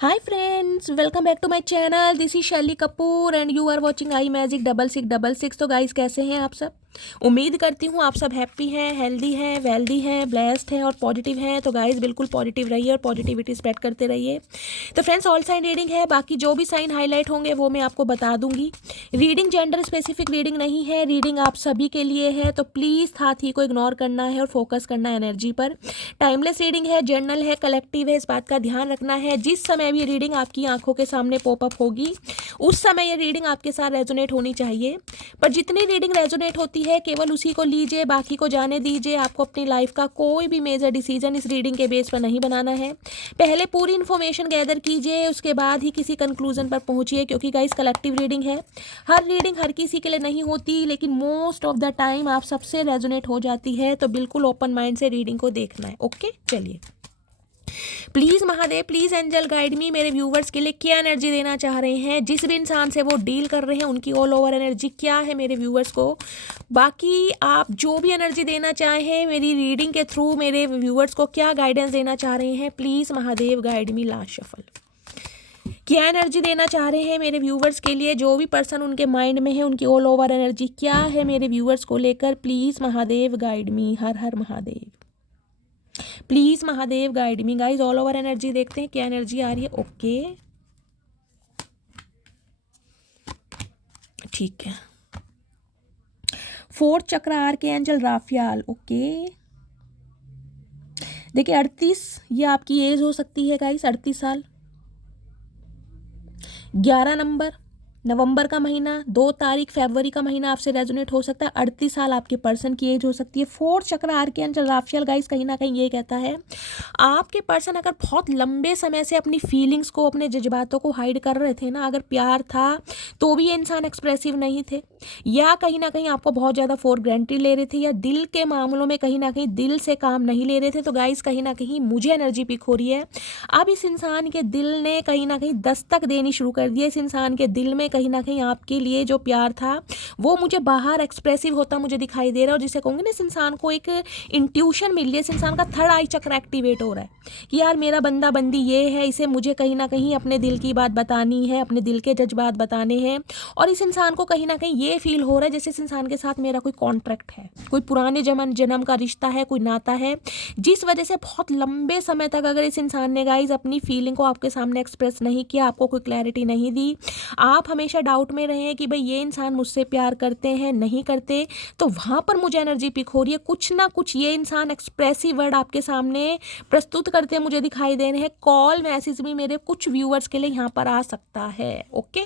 Hi friends, welcome back to my channel. This is Shelly Kapoor and you are watching I magic 6666। तो guys कैसे हैं आप सब? उम्मीद करती हूँ आप सब हैप्पी हैं, हेल्दी हैं, वेल्दी हैं, ब्लेस्ड हैं और पॉजिटिव हैं। तो गाइस बिल्कुल पॉजिटिव रहिए और पॉजिटिविटी स्प्रेड करते रहिए। तो फ्रेंड्स ऑल साइन रीडिंग है, बाकी जो भी साइन हाईलाइट होंगे वो मैं आपको बता दूंगी। रीडिंग जेंडर स्पेसिफिक रीडिंग नहीं है, रीडिंग आप सभी के लिए है। तो प्लीज़ साथी को इग्नोर करना है और फोकस करना है एनर्जी पर। टाइमलेस रीडिंग है, जर्नल है, कलेक्टिव है, इस बात का ध्यान रखना है। जिस समय भी ये रीडिंग आपकी आंखों के सामने पॉपअप होगी उस समय ये रीडिंग आपके साथ रेजोनेट होनी चाहिए। पर जितनी रीडिंग रेजोनेट होती है केवल उसी को लीजिए, बाकी को जाने दीजिए। आपको अपनी लाइफ का कोई भी मेजर डिसीजन इस रीडिंग के बेस पर नहीं बनाना है। पहले पूरी इन्फॉर्मेशन गैदर कीजिए, उसके बाद ही किसी कंक्लूजन पर पहुंचिए, क्योंकि गाइस कलेक्टिव रीडिंग है। हर रीडिंग हर किसी के लिए नहीं होती, लेकिन मोस्ट ऑफ द टाइम आप सबसे रेजोनेट हो जाती है। तो बिल्कुल ओपन माइंड से रीडिंग को देखना है। ओके, चलिए। Please Mahadev, please angel guide me. मेरे व्यूवर्स के लिए क्या एनर्जी देना चाह रहे हैं, जिस भी इंसान से वो डील कर रहे हैं उनकी ऑल ओवर एनर्जी क्या है मेरे व्यूवर्स को। बाकी आप जो भी एनर्जी देना चाहें मेरी रीडिंग के थ्रू मेरे व्यूवर्स को क्या गाइडेंस देना चाह रहे हैं, please Mahadev guide me. Last shuffle. क्या एनर्जी देना चाह रहे हैं मेरे व्यूवर्स के लिए, जो भी पर्सन उनके माइंड में है उनकी ऑल ओवर एनर्जी क्या है मेरे व्यूवर्स को लेकर, प्लीज़ महादेव गाइड मी। हर हर Mahadev, please Mahadev guide me. Guys all over energy देखते हैं क्या एनर्जी आ रही है। ओके, ठीक है। फोर्थ चक्र आर्कएंजल राफियाल। ओके, देखिए 38 ये आपकी एज हो सकती है गाइस, 38 साल। 11 नंबर नवंबर का महीना, 2 तारीख फरवरी का महीना आपसे रेजोनेट हो सकता है। 38 साल आपके पर्सन की एज हो सकती है। फोर्थ चक्र आर्कएंजल राफियाल गाइस कहीं ना कहीं ये कहता है आपके पर्सन अगर बहुत लंबे समय से अपनी फीलिंग्स को, अपने जज्बातों को हाइड कर रहे थे ना, अगर प्यार था तो भी ये इंसान एक्सप्रेसिव नहीं थे, या कहीं ना कहीं आपको बहुत ज़्यादा फॉर ग्रांटेड ले रहे थे, या दिल के मामलों में कहीं ना कहीं दिल से काम नहीं ले रहे थे, तो गाइस कहीं ना कहीं मुझे एनर्जी पिक हो रही है अब इस इंसान के दिल ने कहीं ना कहीं दस्तक देनी शुरू कर दी है। इस इंसान के दिल में कहीं ना कहीं आपके लिए जो प्यार था वो मुझे बाहर एक्सप्रेसिव होता मुझे दिखाई दे रहा है। और जिसे कहूँगी ना, इस इंसान को एक इंट्यूशन मिल रही है, इस इंसान का थर्ड आई चक्र एक्टिवेट हो रहा है कि यार मेरा बंदा बंदी ये है, इसे मुझे कहीं ना कहीं अपने दिल की बात बतानी है, अपने दिल के जज्बात बताने हैं। और इस इंसान को कहीं ना कहीं ये फील हो रहा है जैसे इस इंसान के साथ मेरा कोई कॉन्ट्रैक्ट है, कोई पुराने जन्म का रिश्ता है, कोई नाता है, जिस वजह से बहुत लंबे समय तक अगर इस इंसान ने गाइज अपनी फीलिंग को आपके सामने एक्सप्रेस नहीं किया, आपको कोई क्लैरिटी नहीं दी, आप हमेशा डाउट में रहे हैं कि भाई ये इंसान मुझसे प्यार करते हैं नहीं करते, तो वहाँ पर मुझे एनर्जी पिक हो रही है। कुछ ना कुछ ये इंसान एक्सप्रेसिव वर्ड आपके सामने प्रस्तुत करते मुझे दिखाई दे रहे हैं। कॉल मैसेज भी मेरे कुछ व्यूअर्स के लिए यहाँ पर आ सकता है। ओके,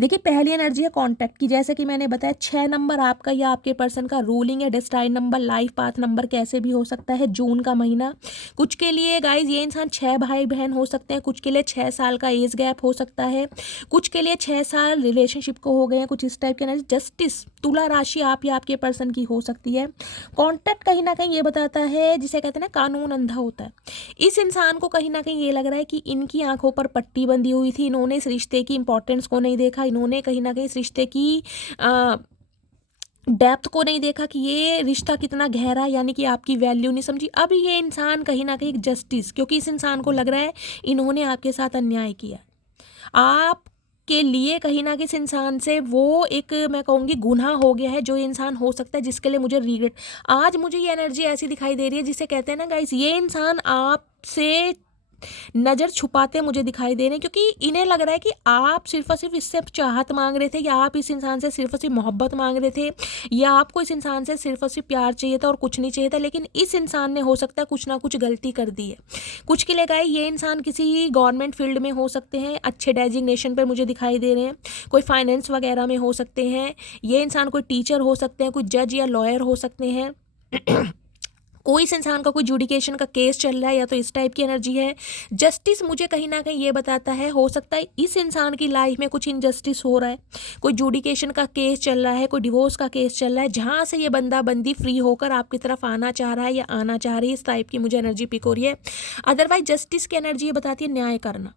देखिए पहली एनर्जी है कांटेक्ट की। जैसे कि मैंने बताया 6 नंबर आपका या आपके पर्सन का रूलिंग है destined number, life path number कैसे भी हो सकता है। जून का महीना कुछ के लिए गाइज ये इंसान 6 भाई बहन हो सकते हैं, कुछ के लिए 6 साल का एज गैप हो सकता है, कुछ के लिए 6 साल रिलेशनशिप को हो गए हैं, कुछ इस टाइप की एनर्जी। जस्टिस तुला राशि आप या आपके पर्सन की हो सकती है। कॉन्टैक्ट कहीं ना कहीं ये बताता है, जिसे कहते हैं ना कानून अंधा होता है, इस इंसान को कहीं ना कहीं ये लग रहा है कि इनकी आंखों पर पट्टी बंधी हुई थी, इन्होंने इस रिश्ते की इंपॉर्टेंस को नहीं देखा, इन्होंने कहीं ना कहीं इस रिश्ते की डेप्थ को नहीं देखा कि ये रिश्ता कितना गहरा, यानी कि आपकी वैल्यू नहीं समझी। अब ये इंसान कहीं ना कहीं जस्टिस, क्योंकि इस इंसान को लग रहा है इन्होंने आपके साथ अन्याय किया, आप के लिए कहीं ना किसी इंसान से वो एक मैं कहूँगी गुनाह हो गया है, जो ये इंसान हो सकता है जिसके लिए मुझे रिग्रेट। आज मुझे ये एनर्जी ऐसी दिखाई दे रही है जिसे कहते हैं ना गाइस, ये इंसान आपसे नज़र छुपाते मुझे दिखाई दे रहे हैं, क्योंकि इन्हें लग रहा है कि आप सिर्फ और सिर्फ इससे चाहत मांग रहे थे, या आप इस इंसान से सिर्फ और सिर्फ मोहब्बत मांग रहे थे, या आपको इस इंसान से सिर्फ और सिर्फ प्यार चाहिए था और कुछ नहीं चाहिए था। लेकिन इस इंसान ने हो सकता है कुछ ना कुछ गलती कर दी है। कुछ के लिए गाय ये इंसान किसी गवर्नमेंट फील्ड में हो सकते हैं, अच्छे डेजिग्नेशन पर मुझे दिखाई दे रहे हैं, कोई फाइनेंस वगैरह में हो सकते हैं, ये इंसान कोई टीचर हो सकते हैं, कोई जज या लॉयर हो सकते हैं कोई इस इंसान का कोई जुडिकेशन का केस चल रहा है, या तो इस टाइप की एनर्जी है। जस्टिस मुझे कहीं ना कहीं ये बताता है, हो सकता है इस इंसान की लाइफ में कुछ इनजस्टिस हो रहा है, कोई जुडिकेशन का केस चल रहा है, कोई डिवोर्स का केस चल रहा है, जहाँ से ये बंदा बंदी फ्री होकर आपकी तरफ आना चाह रहा है या आना चाह रही है, इस टाइप की मुझे एनर्जी पिक हो रही है। अदरवाइज जस्टिस की एनर्जी ये बताती है न्याय करना।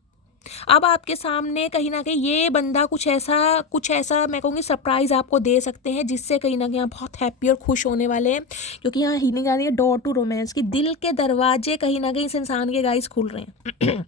अब आपके सामने कहीं ना कहीं ये बंदा कुछ ऐसा मैं कहूँगी सरप्राइज आपको दे सकते हैं, जिससे कहीं ना कहीं आप बहुत हैप्पी और खुश होने वाले हैं, क्योंकि यहाँ हीलिंग आ रही है डोर टू रोमांस की। दिल के दरवाजे कहीं ना कहीं इस इंसान के गाइस खुल रहे हैं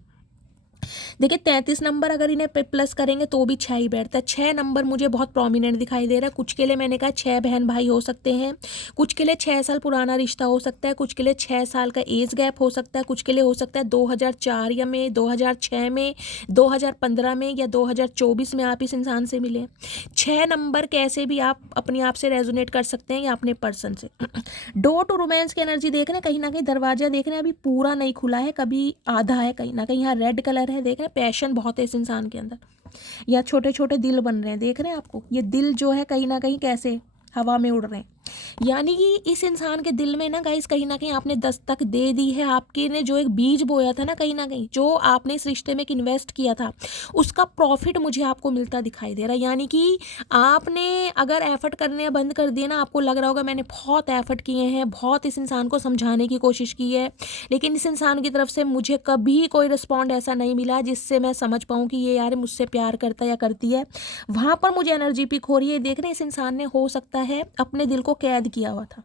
देखिए 33 नंबर अगर इन्हें प्लस करेंगे तो भी 6 ही बैठता है। 6 नंबर मुझे बहुत प्रोमिनेंट दिखाई दे रहा है। कुछ के लिए मैंने कहा 6 बहन भाई हो सकते हैं, कुछ के लिए 6 साल पुराना रिश्ता हो सकता है, कुछ के लिए 6 साल का एज गैप हो सकता है, कुछ के लिए हो सकता है 2004 या में 2006 में 2015 में या 2024 में आप इस इंसान से मिले। 6 नंबर कैसे भी आप अपने आप से रेजोनेट कर सकते हैं या अपने पर्सन से। डोर टू रोमांस की एनर्जी देख रहे हैं, कहीं ना कहीं दरवाजा देख रहे हैं अभी पूरा नहीं खुला है, कभी आधा है, कहीं ना कहीं यहाँ रेड कलर है, देख रहे हैं पैशन बहुत है इस इंसान के अंदर, या छोटे छोटे दिल बन रहे हैं, देख रहे हैं आपको ये दिल जो है कहीं ना कहीं कैसे हवा में उड़ रहे हैं। यानी कि इस इंसान के दिल में ना गाइस कहीं ना कहीं आपने दस्तक दे दी है। आपके ने जो एक बीज बोया था ना, कहीं ना कहीं जो आपने इस रिश्ते में एक इन्वेस्ट किया था उसका प्रॉफिट मुझे आपको मिलता दिखाई दे रहा है। यानी कि आपने अगर एफर्ट करने बंद कर दिए ना, आपको लग रहा होगा मैंने बहुत एफर्ट किए हैं, बहुत इस इंसान को समझाने की कोशिश की है, लेकिन इस इंसान की तरफ से मुझे कभी कोई रिस्पॉन्ड ऐसा नहीं मिला जिससे मैं समझ पाऊँ कि ये यार मुझसे प्यार करता या करती है। वहाँ पर मुझे एनर्जी पिक हो रही है। देख रहे हैं इस इंसान ने हो सकता है अपने दिल को कैद किया हुआ था।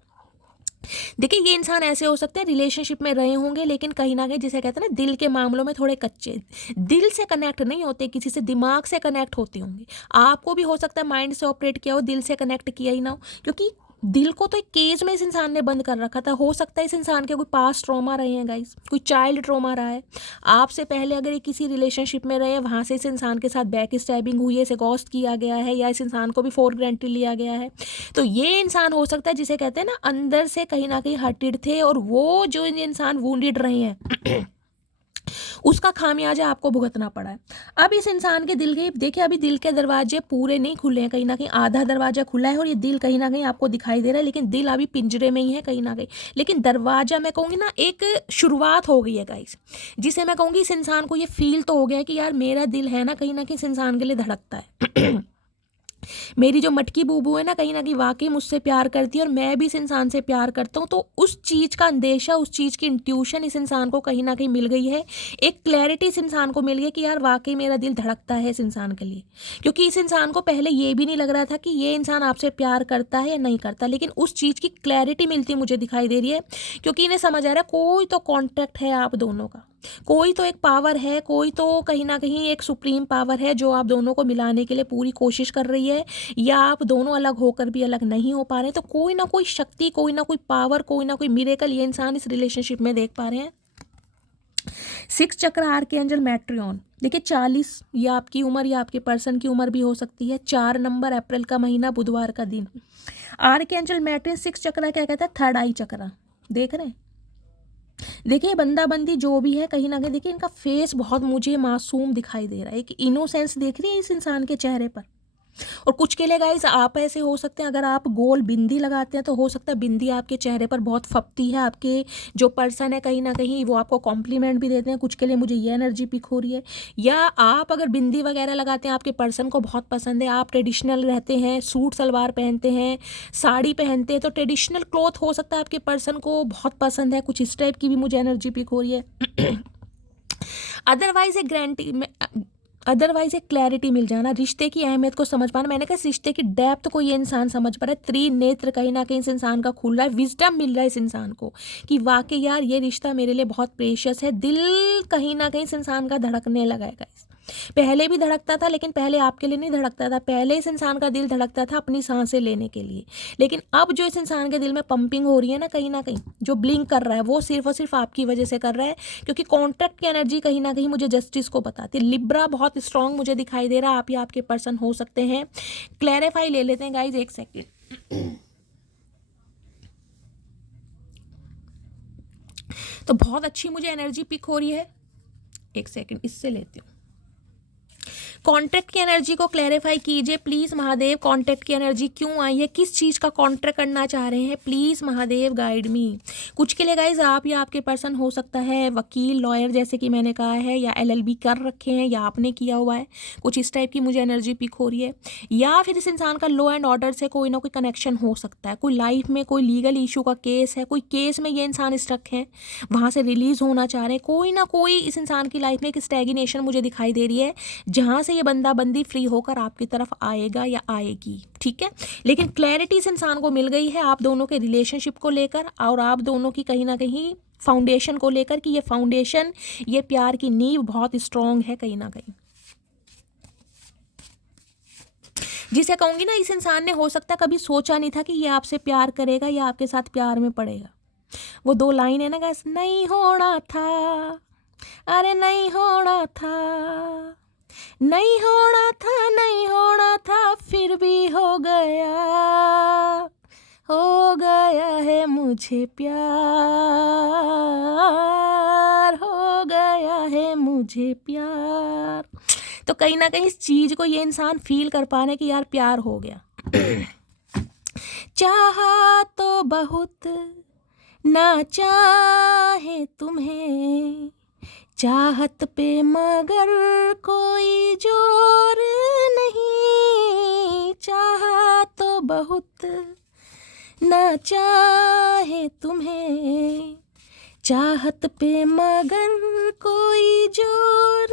देखिए ये इंसान ऐसे हो सकते हैं रिलेशनशिप में रहे होंगे, लेकिन कहीं ना कहीं जिसे कहते हैं ना दिल के मामलों में थोड़े कच्चे, दिल से कनेक्ट नहीं होते, किसी से दिमाग से कनेक्ट होते होंगे। आपको भी हो सकता है माइंड से ऑपरेट किया हो, दिल से कनेक्ट किया ही ना हो, क्योंकि दिल को तो एक केज में इस इंसान ने बंद कर रखा था। हो सकता है इस इंसान के कोई पास्ट ट्रॉमा रहे हैं गाइस, कोई चाइल्ड ट्रॉमा रहा है आपसे पहले, अगर ये किसी रिलेशनशिप में रहे, वहाँ से इस इंसान के साथ बैक स्टैबिंग हुई है, इसे गॉस्ट किया गया है, या इस इंसान को भी फॉर ग्रांटेड लिया गया है। तो ये इंसान हो सकता है जिसे कहते हैं ना अंदर से कहीं ना कहीं हर्टेड थे, और वो जो इंसान वुंडेड रहे हैं उसका खामियाजा आपको भुगतना पड़ा है। अब इस इंसान के दिल के देखिए अभी दिल के दरवाजे पूरे नहीं खुले हैं, कहीं ना कहीं आधा दरवाजा खुला है और ये दिल कहीं ना कहीं आपको दिखाई दे रहा है, लेकिन दिल अभी पिंजरे में ही है कहीं ना कहीं। लेकिन दरवाजा मैं कहूँगी ना एक शुरुआत हो गई है गाइस, जिसे मैं कहूँगी इस इंसान को ये फील तो हो गया है कि यार मेरा दिल है ना कहीं इस इंसान के लिए धड़कता है। मेरी जो मटकी बूबू है ना कहीं वाकई मुझसे प्यार करती है और मैं भी इस इंसान से प्यार करता हूँ। तो उस चीज़ का अंदेशा, उस चीज़ की इंट्यूशन इस इंसान को कहीं ना कहीं मिल गई है। एक क्लैरिटी इस इंसान को मिल गई कि यार वाकई मेरा दिल धड़कता है इस इंसान के लिए, क्योंकि इस इंसान को पहले ये भी नहीं लग रहा था कि ये इंसान आपसे प्यार करता है या नहीं करता, लेकिन उस चीज़ की क्लैरिटी मिलती मुझे दिखाई दे रही है, क्योंकि इन्हें समझ आ रहा है कोई तो कॉन्ट्रैक्ट है आप दोनों का, कोई तो एक पावर है, कोई तो कहीं ना कहीं एक सुप्रीम पावर है जो आप दोनों को मिलाने के लिए पूरी कोशिश कर रही है, या आप दोनों अलग होकर भी अलग नहीं हो पा रहे। तो कोई ना कोई शक्ति, कोई ना कोई पावर, कोई ना कोई मिरेकल ये इंसान इस रिलेशनशिप में देख पा रहे हैं। 6 चक्र आर्कएंजल मैट्रियन, देखिए 40 ये आपकी उम्र या आपके पर्सन की उम्र भी हो सकती है। 4 नंबर अप्रैल का महीना, बुधवार का दिन। आर्कएंजल मैट्रियन 6 चक्र क्या कहता है? थर्ड आई चक्र। देख रहे हैं, देखिए बंदा बंदी जो भी है कहीं ना कहीं देखिए इनका फेस बहुत मुझे मासूम दिखाई दे रहा है, एक इनोसेंस देख रही है इस इंसान के चेहरे पर। और कुछ के लिए गाइस आप ऐसे हो सकते हैं, अगर आप गोल बिंदी लगाते हैं तो हो सकता है बिंदी आपके चेहरे पर बहुत फपती है, आपके जो पर्सन है कहीं ना कहीं वो आपको कॉम्प्लीमेंट भी देते हैं। कुछ के लिए मुझे ये एनर्जी पिक हो रही है। या आप अगर बिंदी वगैरह लगाते हैं, आपके पर्सन को बहुत पसंद है, आप ट्रेडिशनल रहते हैं, सूट सलवार पहनते हैं, साड़ी पहनते हैं, तो ट्रेडिशनल क्लॉथ हो सकता है आपके पर्सन को बहुत पसंद है। कुछ इस टाइप की भी मुझे एनर्जी पिक हो रही है। अदरवाइज एक गारंटी में, अदरवाइज एक क्लैरिटी मिल जाना, रिश्ते की अहमियत को समझ पाना। मैंने कहा इस रिश्ते की डेप्थ को ये इंसान समझ पा रहा है। त्रिनेत्र कहीं ना कहीं इस इंसान का खुल रहा है, विजडम मिल रहा है इस इंसान को कि वाकई यार ये रिश्ता मेरे लिए बहुत प्रेशियस है। दिल कहीं ना कहीं इस इंसान का धड़कने लगा है गाइस। पहले भी धड़कता था, लेकिन पहले आपके लिए नहीं धड़कता था, पहले इस इंसान का दिल धड़कता था अपनी सांसें लेने के लिए। लेकिन अब जो इस इंसान के दिल में पंपिंग हो रही है ना कहीं जो ब्लिंक कर रहा है, वो सिर्फ और सिर्फ आपकी वजह से कर रहा है, क्योंकि कॉन्ट्रैक्ट की एनर्जी कहीं ना कहीं मुझे जस्टिस को बताती है। लिब्रा बहुत स्ट्रांग मुझे दिखाई दे रहा है, आप या आपके पर्सन हो सकते हैं। क्लैरिफाई ले लेते हैं गाइज, एक सेकेंड। तो बहुत अच्छी मुझे एनर्जी पिक हो रही है, एक सेकेंड इससे लेती हूँ। कॉन्ट्रैक्ट की एनर्जी को क्लैरिफाई कीजिए प्लीज़ महादेव। कॉन्ट्रैक्ट की एनर्जी क्यों आई है, किस चीज़ का कॉन्ट्रैक्ट करना चाह रहे हैं, प्लीज़ महादेव गाइड मी। कुछ के लिए गाइज आप या आपके पर्सन हो सकता है वकील, लॉयर जैसे कि मैंने कहा है, या LLB कर रखे हैं या आपने किया हुआ है, कुछ इस टाइप की मुझे एनर्जी पिक हो रही है। या फिर इस इंसान का लॉ एंड ऑर्डर से कोई ना कोई कनेक्शन हो सकता है, कोई लाइफ में कोई लीगल इशू का केस है, कोई केस में ये इंसान स्टक है, वहाँ से रिलीज होना चाह रहे हैं। कोई ना कोई इस इंसान की लाइफ में एक स्टैग्नेशन मुझे दिखाई दे रही है, जहाँ से ये बंदा बंदी फ्री होकर आपकी तरफ आएगा या आएगी, ठीक है। लेकिन क्लैरिटी इस इंसान को मिल गई है आप दोनों के रिलेशनशिप को लेकर, और आप दोनों की कहीं ना कहीं फाउंडेशन को लेकर कि ये फाउंडेशन, ये प्यार की नींव बहुत स्ट्रॉन्ग है कहीं ना कहीं। जिसे कहूंगी ना, इस इंसान ने हो सकता है कभी सोचा नहीं था कि ये आपसे प्यार करेगा या आपके साथ प्यार में पड़ेगा। वो 2 लाइन है ना गाइस, नहीं होना था, अरे नहीं होना था, नहीं होना था, नहीं होना था, फिर भी हो गया है मुझे प्यार, हो गया है मुझे प्यार। तो कहीं ना कहीं इस चीज को ये इंसान फील कर पा रहे कि यार प्यार हो गया। चाहा तो बहुत ना चाहे तुम्हें, चाहत पे मगर कोई जोर नहीं, चाहा तो बहुत ना चाहे तुम्हें, चाहत पे मगर कोई जोर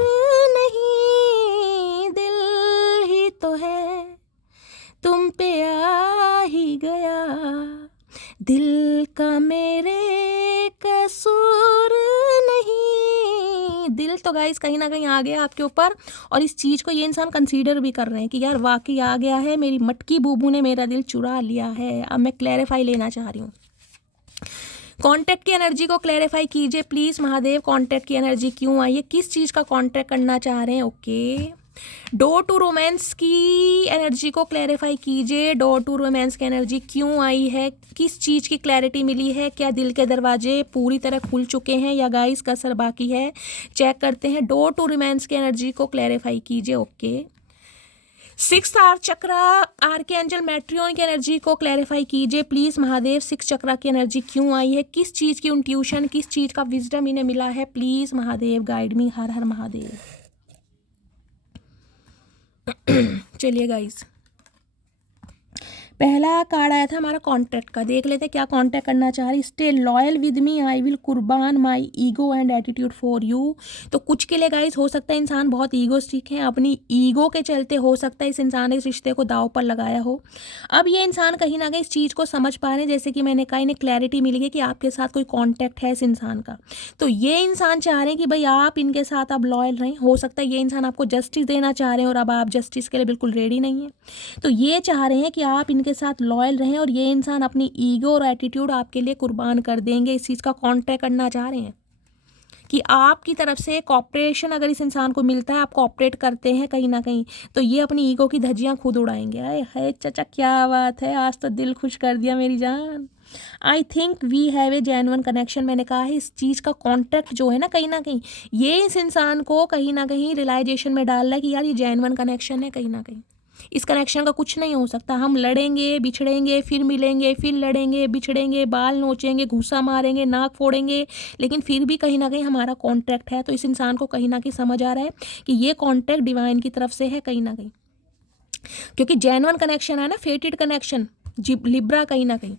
नहीं, दिल ही तो है तुम पे आ ही गया, दिल का मेरे कसूर नहीं। दिल तो गाइस कहीं ना कहीं आ गया आपके ऊपर, और इस चीज़ को ये इंसान कंसीडर भी कर रहे हैं कि यार वाकई आ गया है, मेरी मटकी बूबू ने मेरा दिल चुरा लिया है। अब मैं क्लैरिफाई लेना चाह रही हूँ, कॉन्टैक्ट की एनर्जी को क्लैरिफाई कीजिए प्लीज़ महादेव। कॉन्टैक्ट की एनर्जी क्यों आई है, किस चीज़ का कॉन्टैक्ट करना चाह रहे हैं? ओके, डोर टू रोमांस की एनर्जी को क्लैरिफाई कीजिए। डोर टू रोमांस की एनर्जी क्यों आई है, किस चीज़ की क्लैरिटी मिली है? क्या दिल के दरवाजे पूरी तरह खुल चुके हैं या गाइस कसर बाकी है? चेक करते हैं। डोर टू रोमांस की एनर्जी को क्लैरिफाई कीजिए। ओके, 6th आर्क चक्रा आर्कएंजल मैट्रियन की एनर्जी को क्लैरिफाई कीजिए प्लीज़ महादेव। 6 चक्रा की एनर्जी क्यों आई है, किस चीज़ की इंट्यूशन, किस चीज़ का विजडम इन्हें मिला है? Please Mahadev guide me. हर हर महादेव। चलिए गाइस, पहला कार्ड आया था हमारा कॉन्ट्रैक्ट का, देख लेते क्या कॉन्ट्रैक्ट करना चाह रही। Stay loyal with me, I will कुर्बान my ego and attitude for you. तो कुछ के लिए गाइस हो सकता है इंसान बहुत ईगोस्टिक है, अपनी ईगो के चलते हो सकता है इस इंसान ने इस रिश्ते को दाव पर लगाया हो। अब ये इंसान कहीं ना कहीं इस चीज़ को समझ पा रहे हैं, जैसे कि मैंने कहा इन्हें क्लैरिटी मिली है कि आपके साथ कोई कॉन्टैक्ट है इस इंसान का। तो ये इंसान चाह रहे हैं कि भाई आप इनके साथ अब लॉयल रहें। हो सकता है ये इंसान आपको जस्टिस देना चाह रहे हैं और अब आप जस्टिस के लिए बिल्कुल रेडी नहीं है। तो ये चाह रहे हैं कि आप इनके साथ लॉयल रहें और ये इंसान अपनी ईगो और एटीट्यूड आपके लिए कुर्बान कर देंगे। इस चीज़ का कॉन्ट्रैक्ट करना चाह रहे हैं कि आपकी तरफ से कॉपरेशन अगर इस इंसान को मिलता है, आप कॉपरेट करते हैं कहीं ना कहीं, तो ये अपनी ईगो की धज्जियां खुद उड़ाएंगे। अरे है चाचा, क्या बात है, आज तो दिल खुश कर दिया मेरी जान। I think we have a genuine connection. मैंने कहा है इस चीज़ का कॉन्ट्रैक्ट जो है ना कहीं ये इस इंसान को कहीं ना कहीं रियलाइजेशन में डाल रहा है कि यार ये जेन्युइन कनेक्शन है। कहीं ना कहीं इस कनेक्शन का कुछ नहीं हो सकता। हम लड़ेंगे, बिछड़ेंगे, फिर मिलेंगे, फिर लड़ेंगे, बिछड़ेंगे, बाल नोचेंगे, घूसा मारेंगे, नाक फोड़ेंगे, लेकिन फिर भी कहीं ना कहीं हमारा कॉन्ट्रैक्ट है। तो इस इंसान को कहीं ना कहीं समझ आ रहा है कि ये कॉन्ट्रैक्ट डिवाइन की तरफ से है कहीं ना कहीं, क्योंकि जेन्युइन कनेक्शन है ना, फेटेड कनेक्शन, लिब्रा कहीं ना कहीं।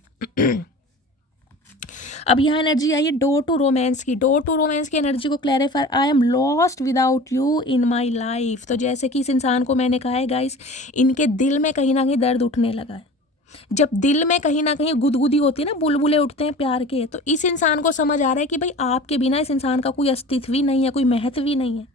अब यहाँ एनर्जी आई है डोर टू रोमांस की। डोर टू रोमांस की एनर्जी को clarify, I am lost without you in my life. तो जैसे कि इस इंसान को मैंने कहा है गाइस, इनके दिल में कहीं ना कहीं दर्द उठने लगा है। जब दिल में कहीं ना कहीं गुदगुदी होती है ना, बुलबुले उठते हैं प्यार के, तो इस इंसान को समझ आ रहा है कि भाई आपके बिना इस इंसान का कोई अस्तित्व ही नहीं है, कोई महत्व ही नहीं है।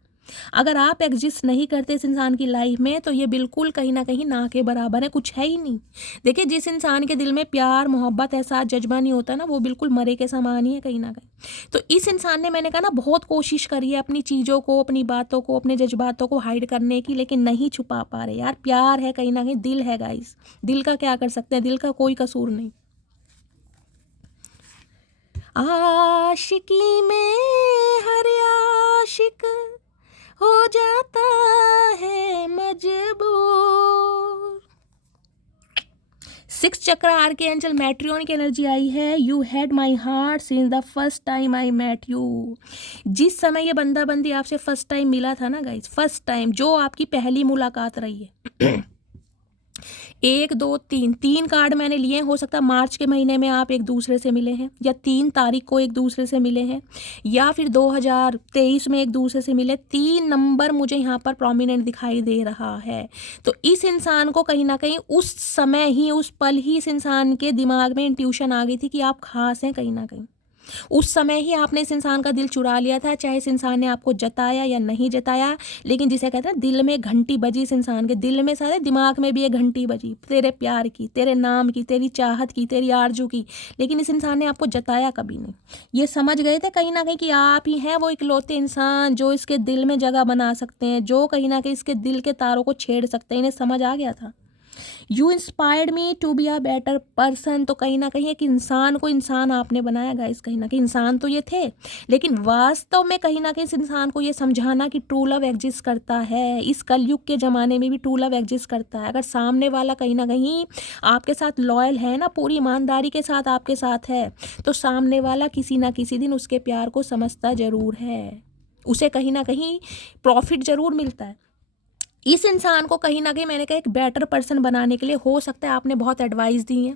अगर आप एग्जिस्ट नहीं करते इस इंसान की लाइफ में, तो ये बिल्कुल कहीं ना कहीं ना के बराबर है, कुछ है ही नहीं। देखिए, जिस इंसान के दिल में प्यार, मोहब्बत, एहसास, जज्बा नहीं होता ना, वो बिल्कुल मरे के समान ही है कहीं ना कहीं। तो इस इंसान ने, मैंने कहा ना, बहुत कोशिश करी है अपनी चीज़ों को, अपनी बातों को, अपने जज्बातों को हाइड करने की, लेकिन नहीं छुपा पा रहे। यार प्यार है कहीं ना कहीं, दिल है गाइस, दिल का क्या कर सकते हैं, दिल का कोई कसूर नहीं। आशिकी में हर आशिक हो जाता है मजबूर। 6 चक्र आर्कएंजल मैट्रियन की एनर्जी आई है। You had my heart since the first time I met you. जिस समय ये बंदा बंदी आपसे फर्स्ट टाइम मिला था ना गाइस, फर्स्ट टाइम जो आपकी पहली मुलाकात रही है, 1 2 3 कार्ड मैंने लिए। हो सकता है मार्च के महीने में आप एक दूसरे से मिले हैं, या 3 तारीख को एक दूसरे से मिले हैं, या फिर 2023 में एक दूसरे से मिले। 3 नंबर मुझे यहाँ पर प्रोमिनेंट दिखाई दे रहा है। तो इस इंसान को कहीं ना कहीं उस समय ही, उस पल ही इस इंसान के दिमाग में इंट्यूशन आ गई थी कि आप खास हैं कहीं ना कहीं। उस समय ही आपने इस इंसान का दिल चुरा लिया था, चाहे इस इंसान ने आपको जताया या नहीं जताया, लेकिन जिसे कहते हैं दिल में घंटी बजी, इस इंसान के दिल में, सारे दिमाग में भी एक घंटी बजी तेरे प्यार की, तेरे नाम की, तेरी चाहत की, तेरी आरजू की, लेकिन इस इंसान ने आपको जताया कभी नहीं। ये समझ गए थे कहीं ना कहीं कि आप ही हैं वो इकलौते इंसान जो इसके दिल में जगह बना सकते हैं, जो कहीं ना कहीं इसके दिल के तारों को छेड़ सकते हैं। इन्हें समझ आ गया था। You inspired me to be a better person. तो कहीं ना कहीं एक इंसान को इंसान आपने बनाया गाइस, कहीं ना कहीं इंसान तो ये थे, लेकिन वास्तव में कहीं ना कहीं इस इंसान को ये समझाना कि ट्रू लव एग्जिस्ट करता है, इस कलयुग के ज़माने में भी ट्रू लव एग्जिस्ट करता है। अगर सामने वाला कहीं ना कहीं आपके साथ लॉयल है ना, पूरी ईमानदारी के साथ आपके साथ है, तो सामने वाला किसी ना किसी दिन उसके प्यार को समझता ज़रूर है, उसे कहीं ना कहीं प्रॉफिट ज़रूर मिलता है। इस इंसान को कहीं ना कहीं मैंने कहा एक बेटर पर्सन बनाने के लिए, हो सकता है आपने बहुत एडवाइस दी है,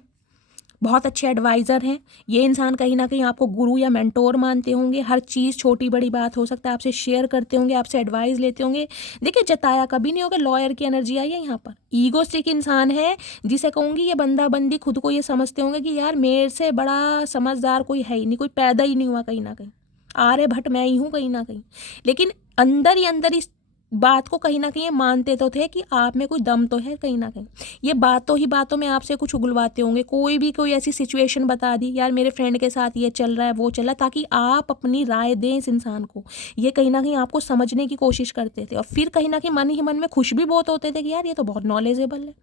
बहुत अच्छे एडवाइज़र हैं ये इंसान, कहीं ना कहीं आपको गुरु या मेंटोर मानते होंगे, हर चीज़ छोटी बड़ी बात हो सकता है आपसे शेयर करते होंगे, आपसे एडवाइस लेते होंगे। देखिए जताया कभी नहीं होगा, लॉयर की एनर्जी आई है यहाँ पर। ईगोस्टिक इंसान है जिसे कहूँगी ये बंदा बंदी खुद को ये समझते होंगे कि यार मेरे से बड़ा समझदार कोई है ही नहीं, कोई पैदा ही नहीं हुआ कहीं ना कहीं, आर्यभट्ट मैं ही हूँ कहीं ना कहीं। लेकिन अंदर ही अंदर इस बात को कहीं ना कहीं ये मानते तो थे कि आप में कोई दम तो है कहीं ना कहीं। ये बातों ही बातों में आपसे कुछ उगलवाते होंगे, कोई ऐसी सिचुएशन बता दी, यार मेरे फ्रेंड के साथ ये चल रहा है वो चल रहा है, ताकि आप अपनी राय दें इस इंसान को। ये कहीं ना कहीं आपको समझने की कोशिश करते थे, और फिर कहीं ना कहीं मन ही मन में खुश भी बहुत होते थे कि यार ये तो बहुत नॉलेजेबल है,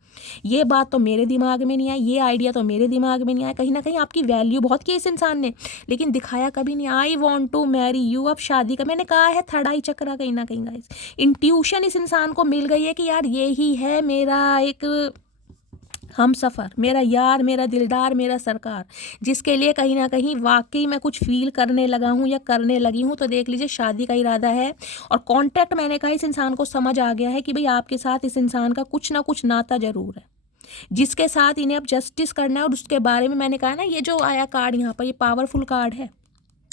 ये बात तो मेरे दिमाग में नहीं आई, ये आइडिया तो मेरे दिमाग में नहीं आया। कहीं ना कहीं आपकी वैल्यू बहुत की इस इंसान ने, लेकिन दिखाया कभी नहीं। I want to marry you, अब शादी का मैंने कहा है थर्ड आई चक्रा कहीं ना कहीं गाइस। इंट्यूशन इस इंसान को मिल गई है कि यार ये ही है मेरा एक हम सफ़र, मेरा यार, मेरा दिलदार, मेरा सरकार, जिसके लिए कहीं ना कहीं वाकई मैं कुछ फील करने लगा हूँ या करने लगी हूँ। तो देख लीजिए शादी का इरादा है, और कॉन्टैक्ट मैंने कहा इस इंसान को समझ आ गया है कि भाई आपके साथ इस इंसान का कुछ ना कुछ नाता ज़रूर है, जिसके साथ इन्हें अब जस्टिस करना है। और उसके बारे में मैंने कहा ना, ये जो आया कार्ड यहाँ पर, ये पावरफुल कार्ड है,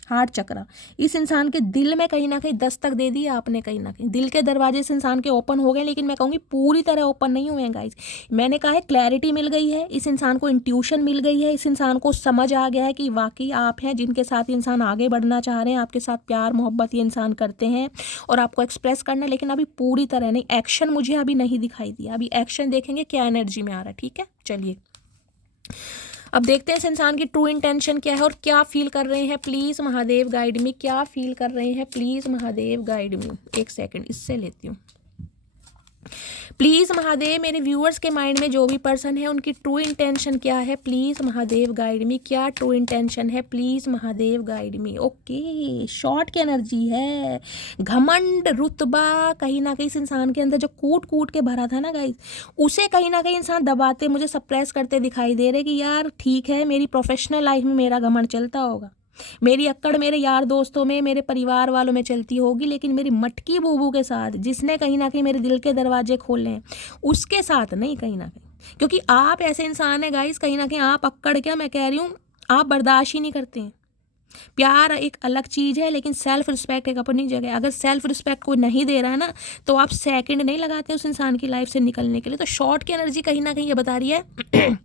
हार्ट चक्रा। इस इंसान के दिल में कहीं ना कहीं दस्तक दे दी आपने, कहीं ना कहीं दिल के दरवाजे इस इंसान के ओपन हो गए, लेकिन मैं कहूँगी पूरी तरह ओपन नहीं हुए हैं गाइस। मैंने कहा है क्लैरिटी मिल गई है इस इंसान को, इंट्यूशन मिल गई है इस इंसान को, समझ आ गया है कि वाकई आप हैं जिनके साथ इंसान आगे बढ़ना चाह रहे हैं, आपके साथ प्यार मोहब्बत ये इंसान करते हैं और आपको एक्सप्रेस करना है, लेकिन अभी पूरी तरह नहीं। एक्शन मुझे अभी नहीं दिखाई दिया, अभी एक्शन देखेंगे क्या एनर्जी में आ रहा है। ठीक है, चलिए अब देखते हैं इस इंसान की ट्रू इंटेंशन क्या है और क्या फील कर रहे हैं। प्लीज़ महादेव गाइड मी, क्या फील कर रहे हैं, प्लीज़ महादेव गाइड मी। एक सेकंड इससे लेती हूँ। प्लीज़ महादेव, मेरे व्यूअर्स के माइंड में जो भी पर्सन है उनकी ट्रू इंटेंशन क्या है, प्लीज़ महादेव गाइड मी। क्या ट्रू इंटेंशन है, please Mahadev guide me. Okay, short की एनर्जी है, घमंड रुतबा कहीं ना कहीं इस इंसान के अंदर जो कूट कूट के भरा था ना गाइस, उसे कहीं ना कहीं इंसान दबाते मुझे सप्रेस करते दिखाई दे रहे कि यार ठीक है, मेरी प्रोफेशनल लाइफ में मेरा घमंड चलता होगा, मेरी अक्कड़ मेरे यार दोस्तों में, मेरे परिवार वालों में चलती होगी, लेकिन मेरी मटकी बूबू के साथ, जिसने कहीं ना कहीं मेरे दिल के दरवाजे खोले हैं, उसके साथ नहीं कहीं ना कहीं। क्योंकि आप ऐसे इंसान हैं गाइस, कहीं ना कहीं आप अक्कड़ क्या मैं कह रही हूँ, आप बर्दाश्त ही नहीं करते हैं। प्यार एक अलग चीज़ है, लेकिन सेल्फ रिस्पेक्ट एक अपनी जगह। अगर सेल्फ रिस्पेक्ट कोई नहीं दे रहा है ना, तो आप सेकंड नहीं लगाते उस इंसान की लाइफ से निकलने के लिए। तो शॉर्ट की एनर्जी कहीं ना कहीं ये बता रही है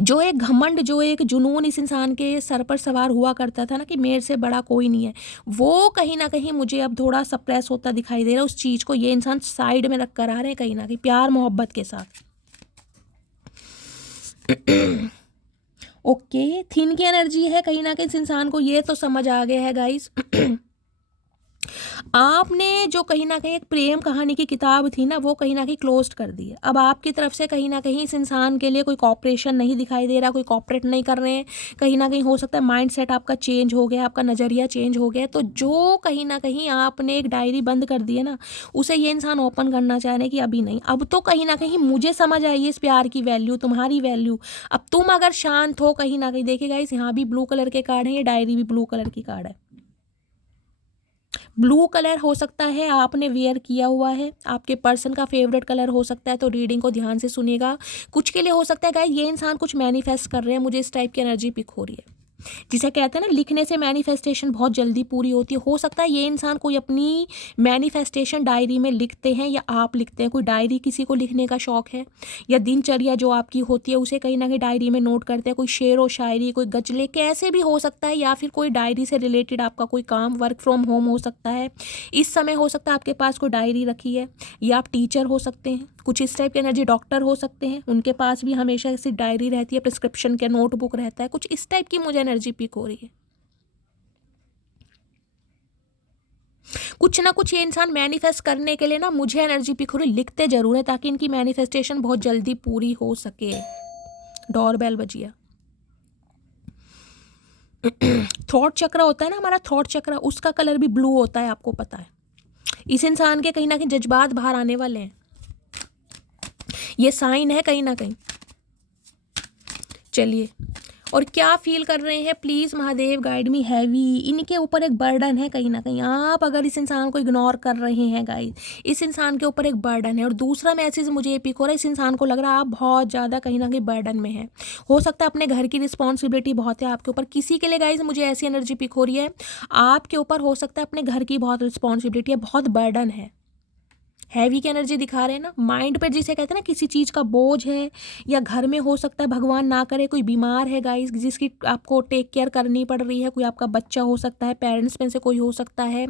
जो एक घमंड, जो एक जुनून इस इंसान के सर पर सवार हुआ करता था ना कि मेरे से बड़ा कोई नहीं है, वो कहीं ना कहीं मुझे अब थोड़ा सप्रेस होता दिखाई दे रहा है। उस चीज़ को ये इंसान साइड में रख कर आ रहे हैं कहीं ना कहीं प्यार मोहब्बत के साथ। ओके, थिन की एनर्जी है कहीं ना कहीं इस इंसान को ये तो समझ आ गया है गाइस आपने जो कहीं ना कहीं एक प्रेम कहानी की किताब थी ना, वो कहीं ना कहीं क्लोज कर दी है। अब आपकी तरफ से कहीं ना कहीं इस इंसान के लिए कोई कॉपरेशन नहीं दिखाई दे रहा, कोई कॉपरेट नहीं कर रहे हैं। कहीं ना कहीं हो सकता है माइंड सेट आपका चेंज हो गया, आपका नज़रिया चेंज हो गया। तो जो कहीं ना कहीं आपने एक डायरी बंद कर दी है ना, उसे ये इंसान ओपन करना चाह रहे हैं कि अभी नहीं, अब तो कहीं ना कहीं मुझे समझ आई है इस प्यार की वैल्यू, तुम्हारी वैल्यू। अब तुम अगर शांत हो कहीं ना कहीं, देखिएगा इस यहाँ भी ब्लू कलर के कार्ड हैं, ये डायरी भी ब्लू कलर की कार्ड है। ब्लू कलर हो सकता है आपने वेयर किया हुआ है, आपके पर्सन का फेवरेट कलर हो सकता है। तो रीडिंग को ध्यान से सुनिएगा। कुछ के लिए हो सकता है गाइस ये इंसान कुछ मैनिफेस्ट कर रहे हैं, मुझे इस टाइप की एनर्जी पिक हो रही है। जिसे कहते हैं ना लिखने से मैनिफेस्टेशन बहुत जल्दी पूरी होती है। हो सकता है ये इंसान कोई अपनी मैनिफेस्टेशन डायरी में लिखते हैं या आप लिखते हैं, कोई डायरी किसी को लिखने का शौक है, या दिनचर्या जो आपकी होती है उसे कहीं ना कहीं डायरी में नोट करते हैं, कोई शेर व शायरी, कोई गजले, कैसे भी हो सकता है, या फिर कोई डायरी से रिलेटेड आपका कोई काम, वर्क फ्रॉम होम हो सकता है। इस समय हो सकता है आपके पास कोई डायरी रखी है, या आप टीचर हो सकते हैं, कुछ इस टाइप की एनर्जी, डॉक्टर हो सकते हैं, उनके पास भी हमेशा ऐसी डायरी रहती है, प्रिस्क्रिप्शन का नोटबुक रहता है, कुछ इस टाइप की मुझे एनर्जी पिक हो रही है। कुछ ना कुछ ये इंसान मैनिफेस्ट करने के लिए ना मुझे एनर्जी पिक हो रही, लिखते जरूर है ताकि इनकी मैनिफेस्टेशन बहुत जल्दी पूरी हो सके। डोरबेल बजिया। थॉट चक्र होता है ना हमारा, थॉट चक्र, उसका कलर भी ब्लू होता है, आपको पता है। इस इंसान के कहीं ना कहीं जज्बात बाहर आने वाले हैं, ये साइन है कहीं ना कहीं। चलिए, और क्या फील कर रहे हैं please Mahadev guide me. Heavy, इनके ऊपर एक बर्डन है कहीं ना कहीं। आप अगर इस इंसान को इग्नोर कर रहे हैं गाइस, इस इंसान के ऊपर एक बर्डन है। और दूसरा मैसेज मुझे ये पिक हो रहा है, इस इंसान को लग रहा है आप बहुत ज़्यादा कहीं ना कहीं बर्डन में है। हो सकता है अपने घर की रिस्पॉन्सिबिलिटी बहुत है आपके ऊपर। किसी के लिए गाइस मुझे ऐसी एनर्जी पिक हो रही है, आपके ऊपर हो सकता है अपने घर की बहुत रिस्पॉन्सिबिलिटी है, बहुत बर्डन है। हैवी की एनर्जी दिखा रहे हैं ना, माइंड पे जिसे कहते हैं ना किसी चीज़ का बोझ है, या घर में हो सकता है भगवान ना करे कोई बीमार है गाइस जिसकी आपको टेक केयर करनी पड़ रही है, कोई आपका बच्चा हो सकता है, पेरेंट्स में से कोई हो सकता है,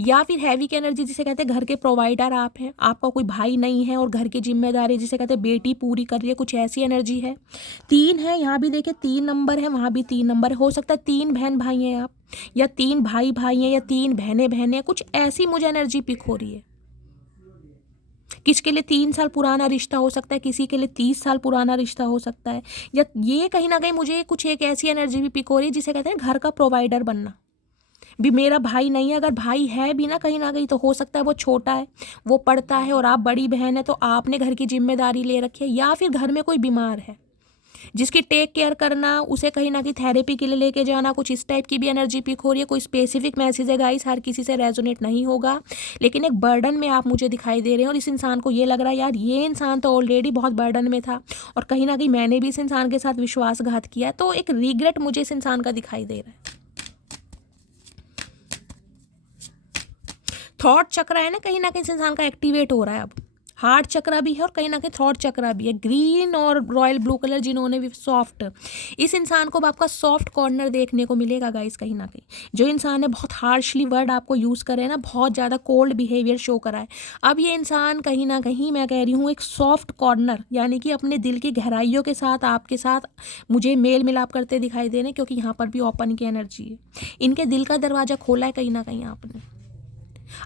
या फिर हैवी की एनर्जी जिसे कहते हैं घर के प्रोवाइडर आप हैं, आपका कोई भाई नहीं है और घर की जिम्मेदारी जिसे कहते हैं बेटी पूरी कर रही है, कुछ ऐसी एनर्जी है। 3 है, यहाँ भी देखिए 3 नंबर है, वहाँ भी 3 नंबर है। हो सकता है 3 बहन भाई हैं आप, या 3 भाई भाई हैं, या 3 बहनें हैं, कुछ ऐसी मुझे एनर्जी पिक हो रही है। किसके लिए 3 साल पुराना रिश्ता हो सकता है, किसी के लिए 30 साल पुराना रिश्ता हो सकता है, या ये कहीं ना कहीं मुझे कुछ एक ऐसी एनर्जी भी पिक हो रही है जिसे कहते हैं घर का प्रोवाइडर बनना। भी मेरा भाई नहीं है, अगर भाई है भी ना कहीं तो हो सकता है वो छोटा है, वो पढ़ता है और आप बड़ी बहन है, तो आपने घर की जिम्मेदारी ले रखी है, या फिर घर में कोई बीमार है जिसकी टेक केयर करना, उसे कहीं ना कहीं थेरेपी के लिए लेके जाना, कुछ इस टाइप की भी एनर्जी पिक हो रही है। कोई स्पेसिफिक मैसेज है गाइस, हर किसी से रेजोनेट नहीं होगा, लेकिन एक बर्डन में आप मुझे दिखाई दे रहे हैं। और इस इंसान को ये लग रहा है यार ये इंसान तो ऑलरेडी बहुत बर्डन में था, और कहीं ना कहीं मैंने भी इस इंसान के साथ विश्वासघात किया, तो एक रिग्रेट मुझे इस इंसान का दिखाई दे रहा है। थॉट चक्र है ना कहीं इस इंसान का एक्टिवेट हो रहा है अब। हार्ट चक्रा भी है और कहीं ना कहीं थॉट चक्रा भी है। ग्रीन और रॉयल ब्लू कलर जिन्होंने भी सॉफ्ट, इस इंसान को आपका सॉफ्ट कॉर्नर देखने को मिलेगा गाइस। कहीं ना कहीं जो इंसान है बहुत हार्शली वर्ड आपको यूज़ करे ना, बहुत ज़्यादा कोल्ड बिहेवियर शो करा है, अब ये इंसान कहीं ना कहीं मैं कह रही हूँ एक सॉफ्ट कॉर्नर, यानी कि अपने दिल की गहराइयों के साथ आपके साथ मुझे मेल मिलाप करते दिखाई दे रहे हैं, क्योंकि यहाँ पर भी ओपन की एनर्जी है। इनके दिल का दरवाज़ा खोला है कहीं ना कहीं आपने।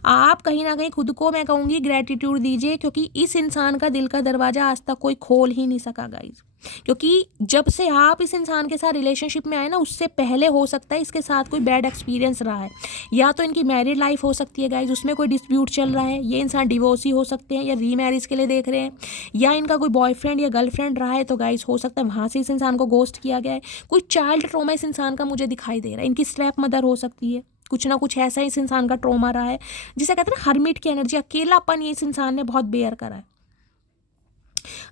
आप कहीं ना कहीं खुद को मैं कहूँगी ग्रेटिट्यूड दीजिए, क्योंकि इस इंसान का दिल का दरवाज़ा आज तक कोई खोल ही नहीं सका गाइज। क्योंकि जब से आप इस इंसान के साथ रिलेशनशिप में आए ना, उससे पहले हो सकता है इसके साथ कोई बैड एक्सपीरियंस रहा है, या तो इनकी मैरिड लाइफ हो सकती है गाइज, उसमें कोई डिस्प्यूट चल रहा है, ये इंसान डिवोर्सी हो सकते हैं या रीमैरिज के लिए देख रहे हैं, या इनका कोई बॉयफ्रेंड या गर्लफ्रेंड रहा है, तो गाइज हो सकता है वहाँ से इस इंसान को गोस्ट किया गया है। कोई चाइल्ड ट्रॉमा इस इंसान का मुझे दिखाई दे रहा है, इनकी स्ट्रैप मदर हो सकती है, कुछ ना कुछ ऐसा इस इंसान का ट्रॉमा रहा है, जिसे कहते हैं ना हर्मिट की एनर्जी, अकेलापन ये इस इंसान ने बहुत बेयर करा है।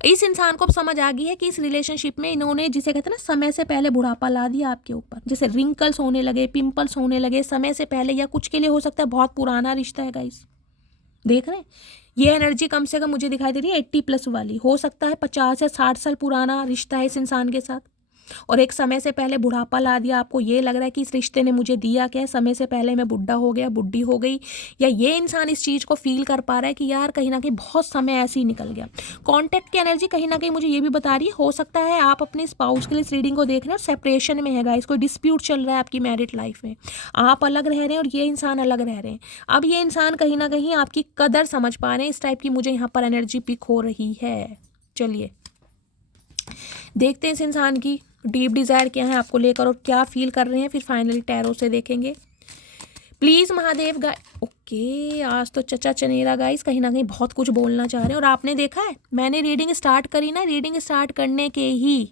इस इंसान को अब समझ आ गई है कि इस रिलेशनशिप में इन्होंने जिसे कहते हैं ना समय से पहले बुढ़ापा ला दिया आपके ऊपर, जैसे रिंकल्स होने लगे, पिंपल्स होने लगे समय से पहले, या कुछ के लिए हो सकता है बहुत पुराना रिश्ता है गाइस। देख रहे हैं ये एनर्जी कम से कम मुझे दिखाई दे रही है 80+ वाली, हो सकता है 50 या 60 साल पुराना रिश्ता है इस इंसान के साथ, और एक समय से पहले बुढ़ापा ला दिया। आपको ये लग रहा है कि इस रिश्ते ने मुझे दिया क्या है, समय से पहले मैं बुढ़ा हो गया, बुढ़ी हो गई, या ये इंसान इस चीज़ को फील कर पा रहा है कि यार कहीं ना कहीं बहुत समय ऐसे ही निकल गया। कॉन्टैक्ट की एनर्जी कहीं ना कहीं मुझे ये भी बता रही है, हो सकता है आप अपने स्पाउस के लिए इस रीडिंग को देख रहे हैं और सेपरेशन में है गाइस, कोई डिस्प्यूट चल रहा है आपकी मैरिड लाइफ में, आप अलग रह रहे हैं और ये इंसान अलग रह रहे हैं। अब ये इंसान कहीं ना कहीं आपकी कदर समझ पा रहे हैं, इस टाइप की मुझे यहाँ पर एनर्जी पिक हो रही है। चलिए देखते हैं इस इंसान की डीप डिज़ायर क्या है आपको लेकर और क्या फील कर रहे हैं, फिर फाइनली टैरो से देखेंगे प्लीज़ महादेव ओके, आज तो चचा चनेरा गाइस कहीं ना कहीं बहुत कुछ बोलना चाह रहे हैं। और आपने देखा है मैंने रीडिंग स्टार्ट करी ना, रीडिंग स्टार्ट करने के ही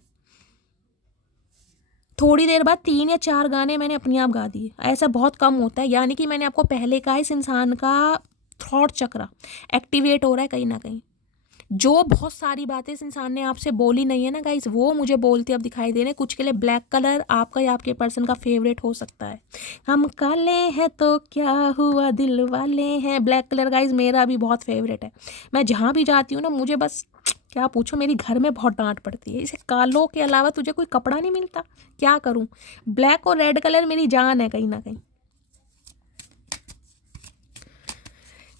थोड़ी देर बाद 3 या 4 गाने मैंने अपने आप गा दिए। ऐसा बहुत कम होता है, यानी कि मैंने आपको पहले कहा इस इंसान का थॉट चक्र एक्टिवेट हो रहा है कहीं ना कहीं। जो बहुत सारी बातें इस इंसान ने आपसे बोली नहीं है ना गाइस, वो मुझे बोलते अब दिखाई दे रहे हैं। कुछ के लिए ब्लैक कलर आपका या आपके पर्सन का फेवरेट हो सकता है। हम काले हैं तो क्या हुआ, दिल वाले हैं, ब्लैक कलर गाइस मेरा भी बहुत फेवरेट है। मैं जहाँ भी जाती हूँ ना, मुझे बस क्या पूछो, मेरी घर में बहुत डांट पड़ती है, इसे कालों के अलावा तुझे कोई कपड़ा नहीं मिलता, क्या करूँ। ब्लैक और रेड कलर मेरी जान है कहीं ना कहीं।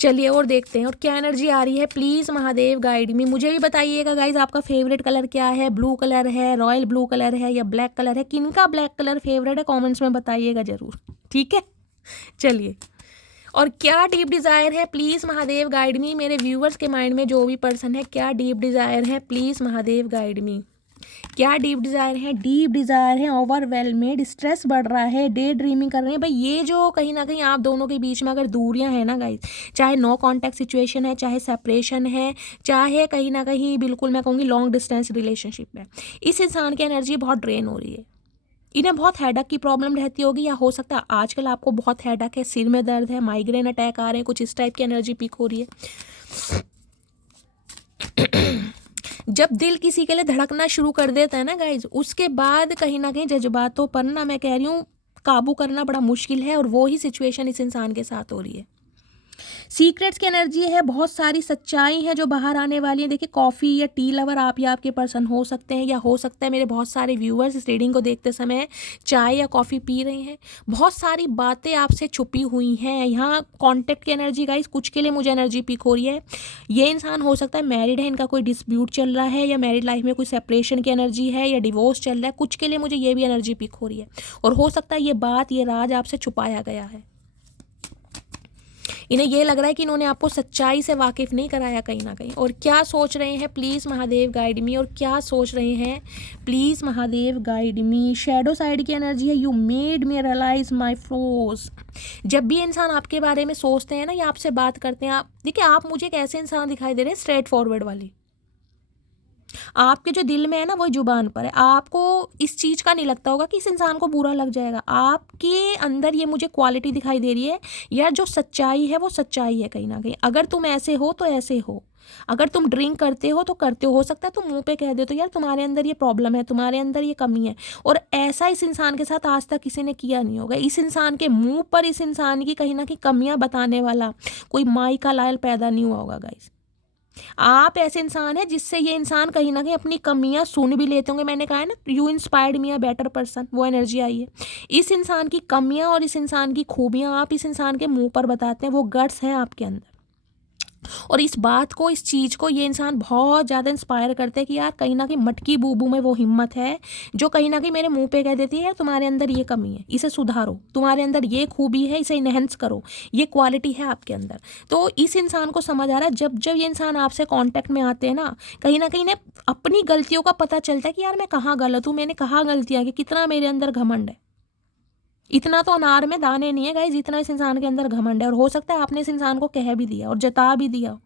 चलिए और देखते हैं और क्या एनर्जी आ रही है। प्लीज़ महादेव गाइड मी। मुझे भी बताइएगा गाइज, आपका फेवरेट कलर क्या है। ब्लू कलर है, रॉयल ब्लू कलर है, या ब्लैक कलर है। किनका ब्लैक कलर फेवरेट है कमेंट्स में बताइएगा ज़रूर, ठीक है। चलिए, और क्या डीप डिज़ायर है, प्लीज़ महादेव गाइड मी। मेरे व्यूअर्स के माइंड में जो भी पर्सन है, क्या डीप डिज़ायर है, प्लीज़ महादेव गाइड मी। क्या डीप डिज़ायर है, डीप डिज़ायर है, ओवरवेलमेड, स्ट्रेस बढ़ रहा है, डे ड्रीमिंग कर रहे हैं भाई। ये जो कहीं ना कहीं आप दोनों के बीच में अगर दूरियां हैं ना गाइस, चाहे नो कांटेक्ट सिचुएशन है, चाहे सेपरेशन है, चाहे कहीं ना कहीं बिल्कुल मैं कहूँगी लॉन्ग डिस्टेंस रिलेशनशिप है, इस इंसान की एनर्जी बहुत ड्रेन हो रही है। इन्हें बहुत हेडक की प्रॉब्लम रहती होगी, या हो सकता है आजकल आपको बहुत हेडक है, सिर में दर्द है, माइग्रेन अटैक आ रहे हैं, कुछ इस टाइप की एनर्जी पिक हो रही है। जब दिल किसी के लिए धड़कना शुरू कर देता है ना गाइज, उसके बाद कहीं ना कहीं जज्बातों पर ना मैं कह रही हूँ काबू करना बड़ा मुश्किल है, और वो ही सिचुएशन इस इंसान के साथ हो रही है। सीक्रेट्स की एनर्जी है, बहुत सारी सच्चाई है जो बाहर आने वाली है। देखिए, कॉफ़ी या टी लवर आप या आपके पर्सन हो सकते हैं, या हो सकता है मेरे बहुत सारे व्यूअर्स इस रीडिंग को देखते समय चाय या कॉफ़ी पी रहे हैं। बहुत सारी बातें आपसे छुपी हुई हैं। यहाँ कॉन्टेक्ट की एनर्जी गाइस, कुछ के लिए मुझे एनर्जी पिक हो रही है। ये इंसान हो सकता है मैरिड है, इनका कोई डिस्प्यूट चल रहा है, या मैरिड लाइफ में कोई सेपरेशन की एनर्जी है, या डिवोर्स चल रहा है। कुछ के लिए मुझे ये भी एनर्जी पिक हो रही है, और हो सकता है ये बात, ये राज आपसे छुपाया गया है। इन्हें ये लग रहा है कि इन्होंने आपको सच्चाई से वाकिफ़ नहीं कराया कहीं ना कहीं। और क्या सोच रहे हैं, प्लीज़ महादेव गाइड मी। और क्या सोच रहे हैं, please Mahadev guide me. Shadow side की एनर्जी है, you made me realise my flaws. जब भी इंसान आपके बारे में सोचते हैं ना, या आपसे बात करते हैं, आप देखिए, आप मुझे एक ऐसे इंसान दिखाई दे रहे हैं स्ट्रेट फॉरवर्ड वाली। आपके जो दिल में है ना, वो जुबान पर है। आपको इस चीज़ का नहीं लगता होगा कि इस इंसान को बुरा लग जाएगा। आपके अंदर ये मुझे क्वालिटी दिखाई दे रही है, या जो सच्चाई है वो सच्चाई है कहीं ना कहीं। अगर तुम ऐसे हो तो ऐसे हो, अगर तुम ड्रिंक करते हो तो करते हो सकता है तुम मुंह पे कह दे तो यार तुम्हारे अंदर ये प्रॉब्लम है, तुम्हारे अंदर ये कमी है। और ऐसा इस इंसान के साथ आज तक किसी ने किया नहीं होगा। इस इंसान के मुंह पर इस इंसान की कहीं ना कहीं कमियां बताने वाला कोई माई का लायल पैदा नहीं हुआ होगा गाइस। आप ऐसे इंसान है जिससे ये इंसान कहीं ना कहीं अपनी कमियां सुन भी लेते होंगे। मैंने कहा है ना, you inspired me a better person, वो एनर्जी आई है। इस इंसान की कमियां और इस इंसान की खूबियां आप इस इंसान के मुंह पर बताते हैं, वो गट्स हैं आपके अंदर। और इस बात को, इस चीज़ को ये इंसान बहुत ज़्यादा इंस्पायर करते हैं कि यार कहीं ना कहीं मटकी बूबू में वो हिम्मत है जो कहीं ना कहीं मेरे मुंह पे कह देती है यार तुम्हारे अंदर ये कमी है, इसे सुधारो, तुम्हारे अंदर ये खूबी है, इसे इनहेंस करो, ये क्वालिटी है आपके अंदर। तो इस इंसान को समझ आ रहा है, जब जब ये इंसान आपसे कॉन्टैक्ट में आते हैं ना, कहीं ना कहीं इन्हें अपनी गलतियों का पता चलता है कि यार मैं कहाँ गलत हूँ, मैंने कहाँ गलतियाँ की, कितना मेरे अंदर घमंड है। इतना तो अनार में दाने नहीं है गाइज, जितना इस इंसान के अंदर घमंड है। और हो सकता है आपने इस इंसान को कह भी दिया और जता भी दिया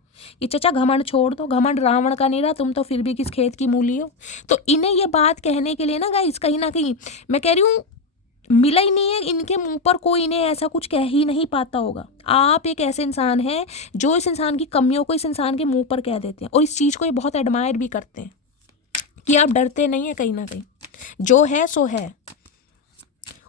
कि चाचा घमंड छोड़ दो, घमंड रावण का नहीं रहा, तुम तो फिर भी किस खेत की मूली हो। तो इन्हें ये बात कहने के लिए ना गाइज, कहीं ना कहीं मैं कह रही हूँ मिला ही नहीं है इनके मुंह पर, कोई इन्हें ऐसा कुछ कह ही नहीं पाता होगा। आप एक ऐसे इंसान हैं जो इस इंसान की कमियों को इस इंसान के मुंह पर कह देते हैं, और इस चीज़ को ये बहुत एडमायर भी करते हैं कि आप डरते नहीं है कहीं ना कहीं, जो है सो है।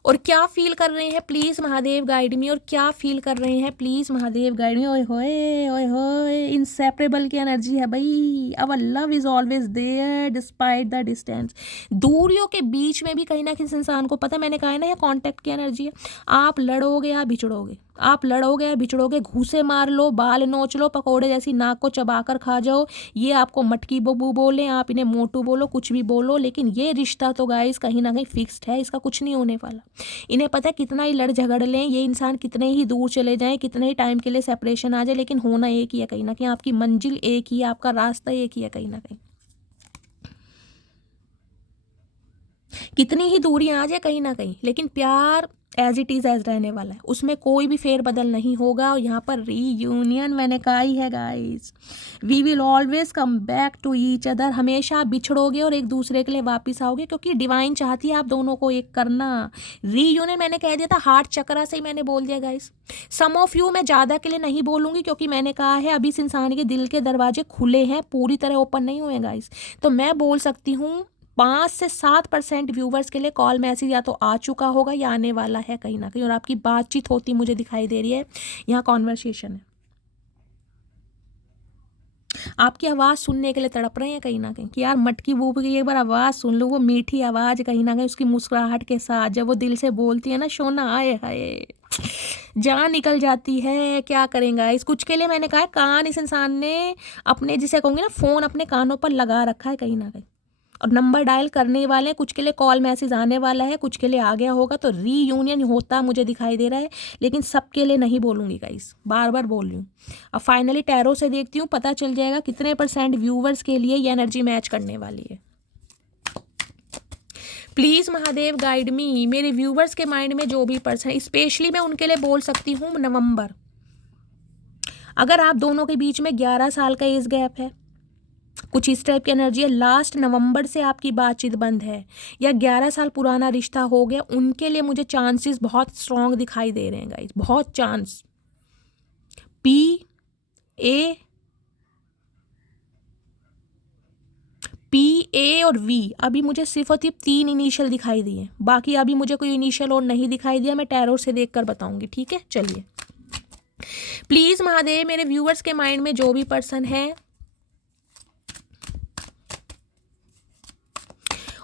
और क्या फील कर रहे हैं, प्लीज़ महादेव गाइड मी। और क्या फील कर रहे हैं, प्लीज़ महादेव गाइड मी। ओए होए, ओए होए, इनसेपरेबल की एनर्जी है भाई। Our love is always there despite the distance. दूरियों के बीच में भी कहीं ना कहीं इंसान को पता है, मैंने कहा है ना, ये कॉन्टैक्ट की एनर्जी है। आप लड़ोगे या बिछड़ोगे, आप लड़ोगे या बिछड़ोगे, घूसे मार लो, बाल नोच लो, पकोड़े जैसी नाक को चबाकर खा जाओ, ये आपको मटकी बबू बोले, आप इन्हें मोटू बोलो, कुछ भी बोलो, लेकिन ये रिश्ता तो गाइस कहीं ना कहीं फिक्स्ड है, इसका कुछ नहीं होने वाला। इन्हें पता है कितना ही लड़ झगड़ लें ये इंसान, कितने ही दूर चले जाएं, कितने ही टाइम के लिए सेपरेशन आ जाए, लेकिन होना एक ही है कहीं ना कहीं, आपकी मंजिल एक ही है, आपका रास्ता एक ही है कहीं ना कहीं। कितनी ही दूरियां आ जाए कहीं ना कहीं, लेकिन प्यार एज इट इज़ एज रहने वाला है, उसमें कोई भी फेरबदल नहीं होगा। और यहाँ पर रीयूनियन मैंने कहा ही है guys, we will always come back to each other. हमेशा आप बिछड़ोगे और एक दूसरे के लिए वापस आओगे, क्योंकि डिवाइन चाहती है आप दोनों को एक करना। रीयूनियन मैंने कह दिया था, हार्ट चक्रा से ही मैंने बोल दिया गाइस। सम ऑफ यू, मैं ज़्यादा के लिए नहीं बोलूँगी, क्योंकि मैंने कहा है अभी इस इंसान के दिल के दरवाजे खुले हैं, पूरी तरह ओपन नहीं हुए गाइस। तो मैं बोल सकती हूँ 5 से 7% व्यूवर्स के लिए कॉल मैसेज या तो आ चुका होगा या आने वाला है कहीं ना कहीं, और आपकी बातचीत होती मुझे दिखाई दे रही है, यहाँ कॉन्वर्सेशन है। आपकी आवाज़ सुनने के लिए तड़प रहे हैं कहीं ना कहीं कि यार मटकी बूब की एक बार आवाज़ सुन लो, वो मीठी आवाज़ कहीं ना कहीं उसकी मुस्कुराहट के साथ जब वो दिल से बोलती है ना, सोना आए हाय जान निकल जाती है। क्या करेंगे इस कुछ के लिए मैंने कहा कान इस इंसान ने अपने, जिसे कहूँगी ना, फ़ोन अपने कानों पर लगा रखा है कहीं ना कहीं, और नंबर डायल करने वाले हैं। कुछ के लिए कॉल मैसेज आने वाला है, कुछ के लिए आ गया होगा, तो रीयूनियन होता मुझे दिखाई दे रहा है, लेकिन सबके लिए नहीं बोलूँगी गाइस, बार बार बोल रही हूँ। अब फाइनली टैरो से देखती हूँ, पता चल जाएगा कितने % व्यूवर्स के लिए ये एनर्जी मैच करने वाली है। प्लीज़ महादेव गाइड मी, मेरे व्यूवर्स के माइंड में जो भी पर्सन, स्पेशली मैं उनके लिए बोल सकती हूँ नवंबर। अगर आप दोनों के बीच में 11 साल का एज गैप है, कुछ इस टाइप की एनर्जी है, लास्ट नवंबर से आपकी बातचीत बंद है, या 11 साल पुराना रिश्ता हो गया, उनके लिए मुझे चांसेस बहुत स्ट्रॉन्ग दिखाई दे रहे हैं गाइस, बहुत चांस। PA और V, अभी मुझे सिर्फ और सिर्फ 3 इनिशियल दिखाई दिए, बाकी अभी मुझे कोई इनिशियल और नहीं दिखाई दिया। मैं टैरो से देखकर बताऊंगी, ठीक है। चलिए प्लीज़ महादेव, मेरे व्यूअर्स के माइंड में जो भी पर्सन है,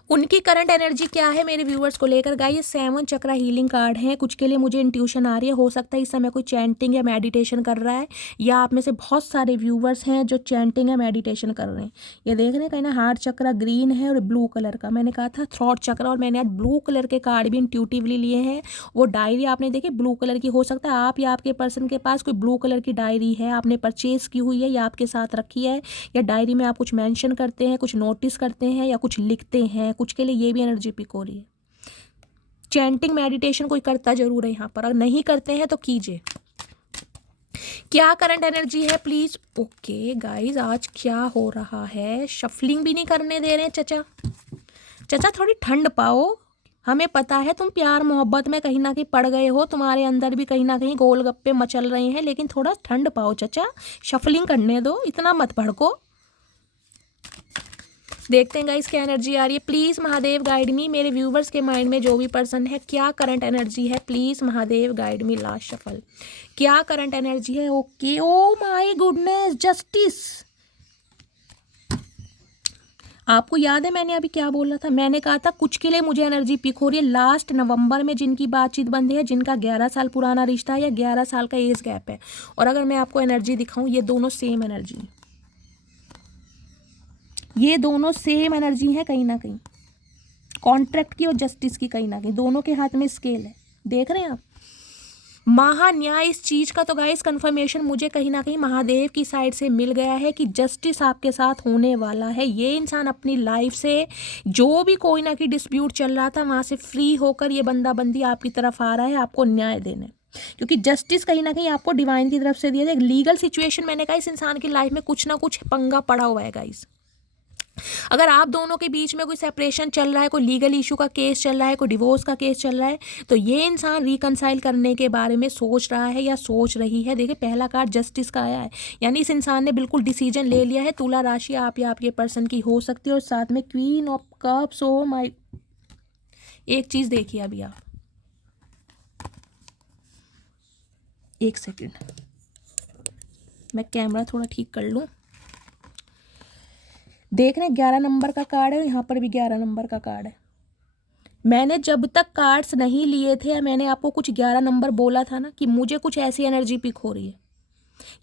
उनकी करंट एनर्जी क्या है मेरे व्यूअर्स को लेकर। गाइस 7 चक्रा हीलिंग कार्ड है, कुछ के लिए मुझे इंट्यूशन आ रही है, हो सकता है इस समय कोई चैंटिंग या मेडिटेशन कर रहा है, या आप में से बहुत सारे व्यूअर्स हैं जो चैंटिंग या मेडिटेशन कर रहे हैं। ये देख रहे हैं कहीं ना, हार्ट चक्रा ग्रीन है और ब्लू कलर का, मैंने कहा था थ्रॉट चक्रा, और मैंने आज ब्लू कलर के कार्ड भी इंट्यूटिवली लिए हैं। वो डायरी आपने देखी ब्लू कलर की, हो सकता है आप या आपके पर्सन के पास कोई ब्लू कलर की डायरी है, आपने परचेज की हुई है या आपके साथ रखी है, या डायरी में आप कुछ मेंशन करते हैं, कुछ नोटिस करते हैं या कुछ लिखते हैं। कुछ के लिए ये भी एनर्जी पिक हो रही है। चैंटिंग मेडिटेशन कोई करता जरूर है यहाँ पर, और नहीं करते हैं तो कीजिए। क्या करंट एनर्जी है प्लीज। ओके गाइस, आज क्या हो रहा है, शफलिंग भी नहीं करने दे रहे हैं चचा। चचा थोड़ी ठंड पाओ, हमें पता है तुम प्यार मोहब्बत में कहीं ना कहीं पड़ गए हो, तुम्हारे अंदर भी कहीं ना कहीं गोलगप्पे मचल रहे हैं, लेकिन थोड़ा ठंड पाओ चचा, शफलिंग करने दो, इतना मत भड़को। देखते हैं गाइस क्या एनर्जी आ रही है। प्लीज़ महादेव गाइड मी, मेरे व्यूवर्स के माइंड में जो भी पर्सन है, क्या करंट एनर्जी है। Please Mahadev guide me. Last shuffle, क्या करंट एनर्जी है। Okay, oh my goodness, justice. आपको याद है मैंने अभी क्या बोला था, मैंने कहा था कुछ के लिए मुझे एनर्जी पिक हो रही है लास्ट नवंबर में, जिनकी बातचीत बंद है, जिनका 11 साल पुराना रिश्ता है या 11 साल का एज गैप है। और अगर मैं आपको एनर्जी दिखाऊं, ये दोनों सेम एनर्जी, ये दोनों सेम एनर्जी है कहीं ना कहीं, कॉन्ट्रैक्ट की और जस्टिस की। कहीं ना कहीं दोनों के हाथ में स्केल है, देख रहे हैं आप। महान्याय इस चीज़ का तो गाइस कंफर्मेशन मुझे कहीं ना कहीं महादेव की साइड से मिल गया है कि जस्टिस आपके साथ होने वाला है। ये इंसान अपनी लाइफ से जो भी कोई ना कोई डिस्प्यूट चल रहा था, वहाँ से फ्री होकर ये बंदा बंदी आपकी तरफ आ रहा है आपको न्याय देने, क्योंकि जस्टिस कहीं ना कहीं आपको डिवाइन की तरफ से दिया जाए। लीगल सिचुएशन, मैंने कहा इस इंसान की लाइफ में कुछ ना कुछ पंगा पड़ा हुआ है गाइस। अगर आप दोनों के बीच में कोई सेपरेशन चल रहा है, कोई लीगल इशू का केस चल रहा है, कोई डिवोर्स का केस चल रहा है, तो ये इंसान रिकंसाइल करने के बारे में सोच रहा है या सोच रही है। देखिए पहला कार्ड जस्टिस का आया है, यानी इस इंसान ने बिल्कुल डिसीजन ले लिया है। तुला राशि आप या आपके पर्सन की हो सकती है, और साथ में queen of cups. Oh my, एक चीज देखिए अभी आप, एक सेकेंड मैं कैमरा थोड़ा ठीक कर लूँ। देख रहे हैं 11 नंबर का कार्ड है, यहाँ पर भी 11 नंबर का कार्ड है। मैंने जब तक कार्ड्स नहीं लिए थे, मैंने आपको कुछ 11 नंबर बोला था ना कि मुझे कुछ ऐसी एनर्जी पिक हो रही है,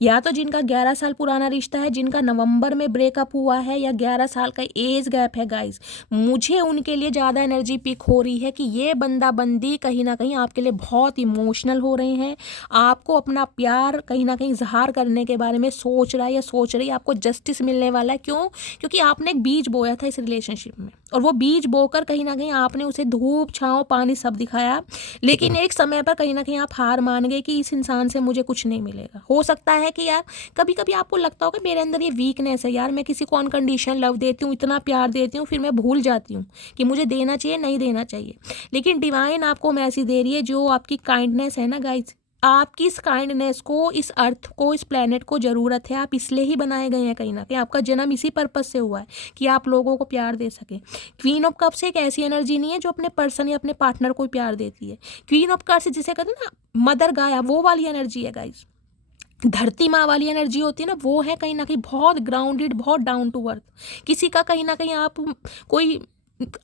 या तो जिनका 11 साल पुराना रिश्ता है, जिनका नवंबर में ब्रेकअप हुआ है, या 11 साल का एज गैप है गाइस, मुझे उनके लिए ज़्यादा एनर्जी पिक हो रही है कि ये बंदा बंदी कहीं ना कहीं आपके लिए बहुत इमोशनल हो रहे हैं, आपको अपना प्यार कहीं ना कहीं इजहार करने के बारे में सोच रहा है या सोच रही है। आपको जस्टिस मिलने वाला है, क्यों? क्योंकि आपने एक बीज बोया था इस रिलेशनशिप में, और वो बीज बोकर कहीं ना कहीं आपने उसे धूप छांव पानी सब दिखाया, लेकिन एक समय पर कहीं ना कहीं आप हार मान गए कि इस इंसान से मुझे कुछ नहीं मिलेगा। हो सकता है कि यार कभी कभी आपको लगता होगा मेरे अंदर ये वीकनेस है यार, मैं किसी को अनकंडीशनल लव देती हूँ, इतना प्यार देती हूँ, फिर मैं भूल जाती हूँ कि मुझे देना चाहिए नहीं देना चाहिए। लेकिन डिवाइन आपको मैसेज दे रही है, जो आपकी काइंडनेस है ना गाइज, आपकी इस काइंडनेस को, इस अर्थ को, इस प्लेनेट को ज़रूरत है। आप इसलिए ही बनाए गए हैं, कहीं ना कहीं आपका जन्म इसी पर्पज से हुआ है कि आप लोगों को प्यार दे सकें। क्वीन ऑफ कप्स एक ऐसी एनर्जी नहीं है जो अपने पर्सन या अपने पार्टनर को प्यार देती है। क्वीन ऑफ कप्स जिसे कहते हैं ना मदर गाया, वो वाली एनर्जी है गाइज। धरती माँ वाली एनर्जी होती है ना, वो है कहीं ना कहीं बहुत ग्राउंडेड, बहुत डाउन टू अर्थ। किसी का कहीं ना कहीं आप कोई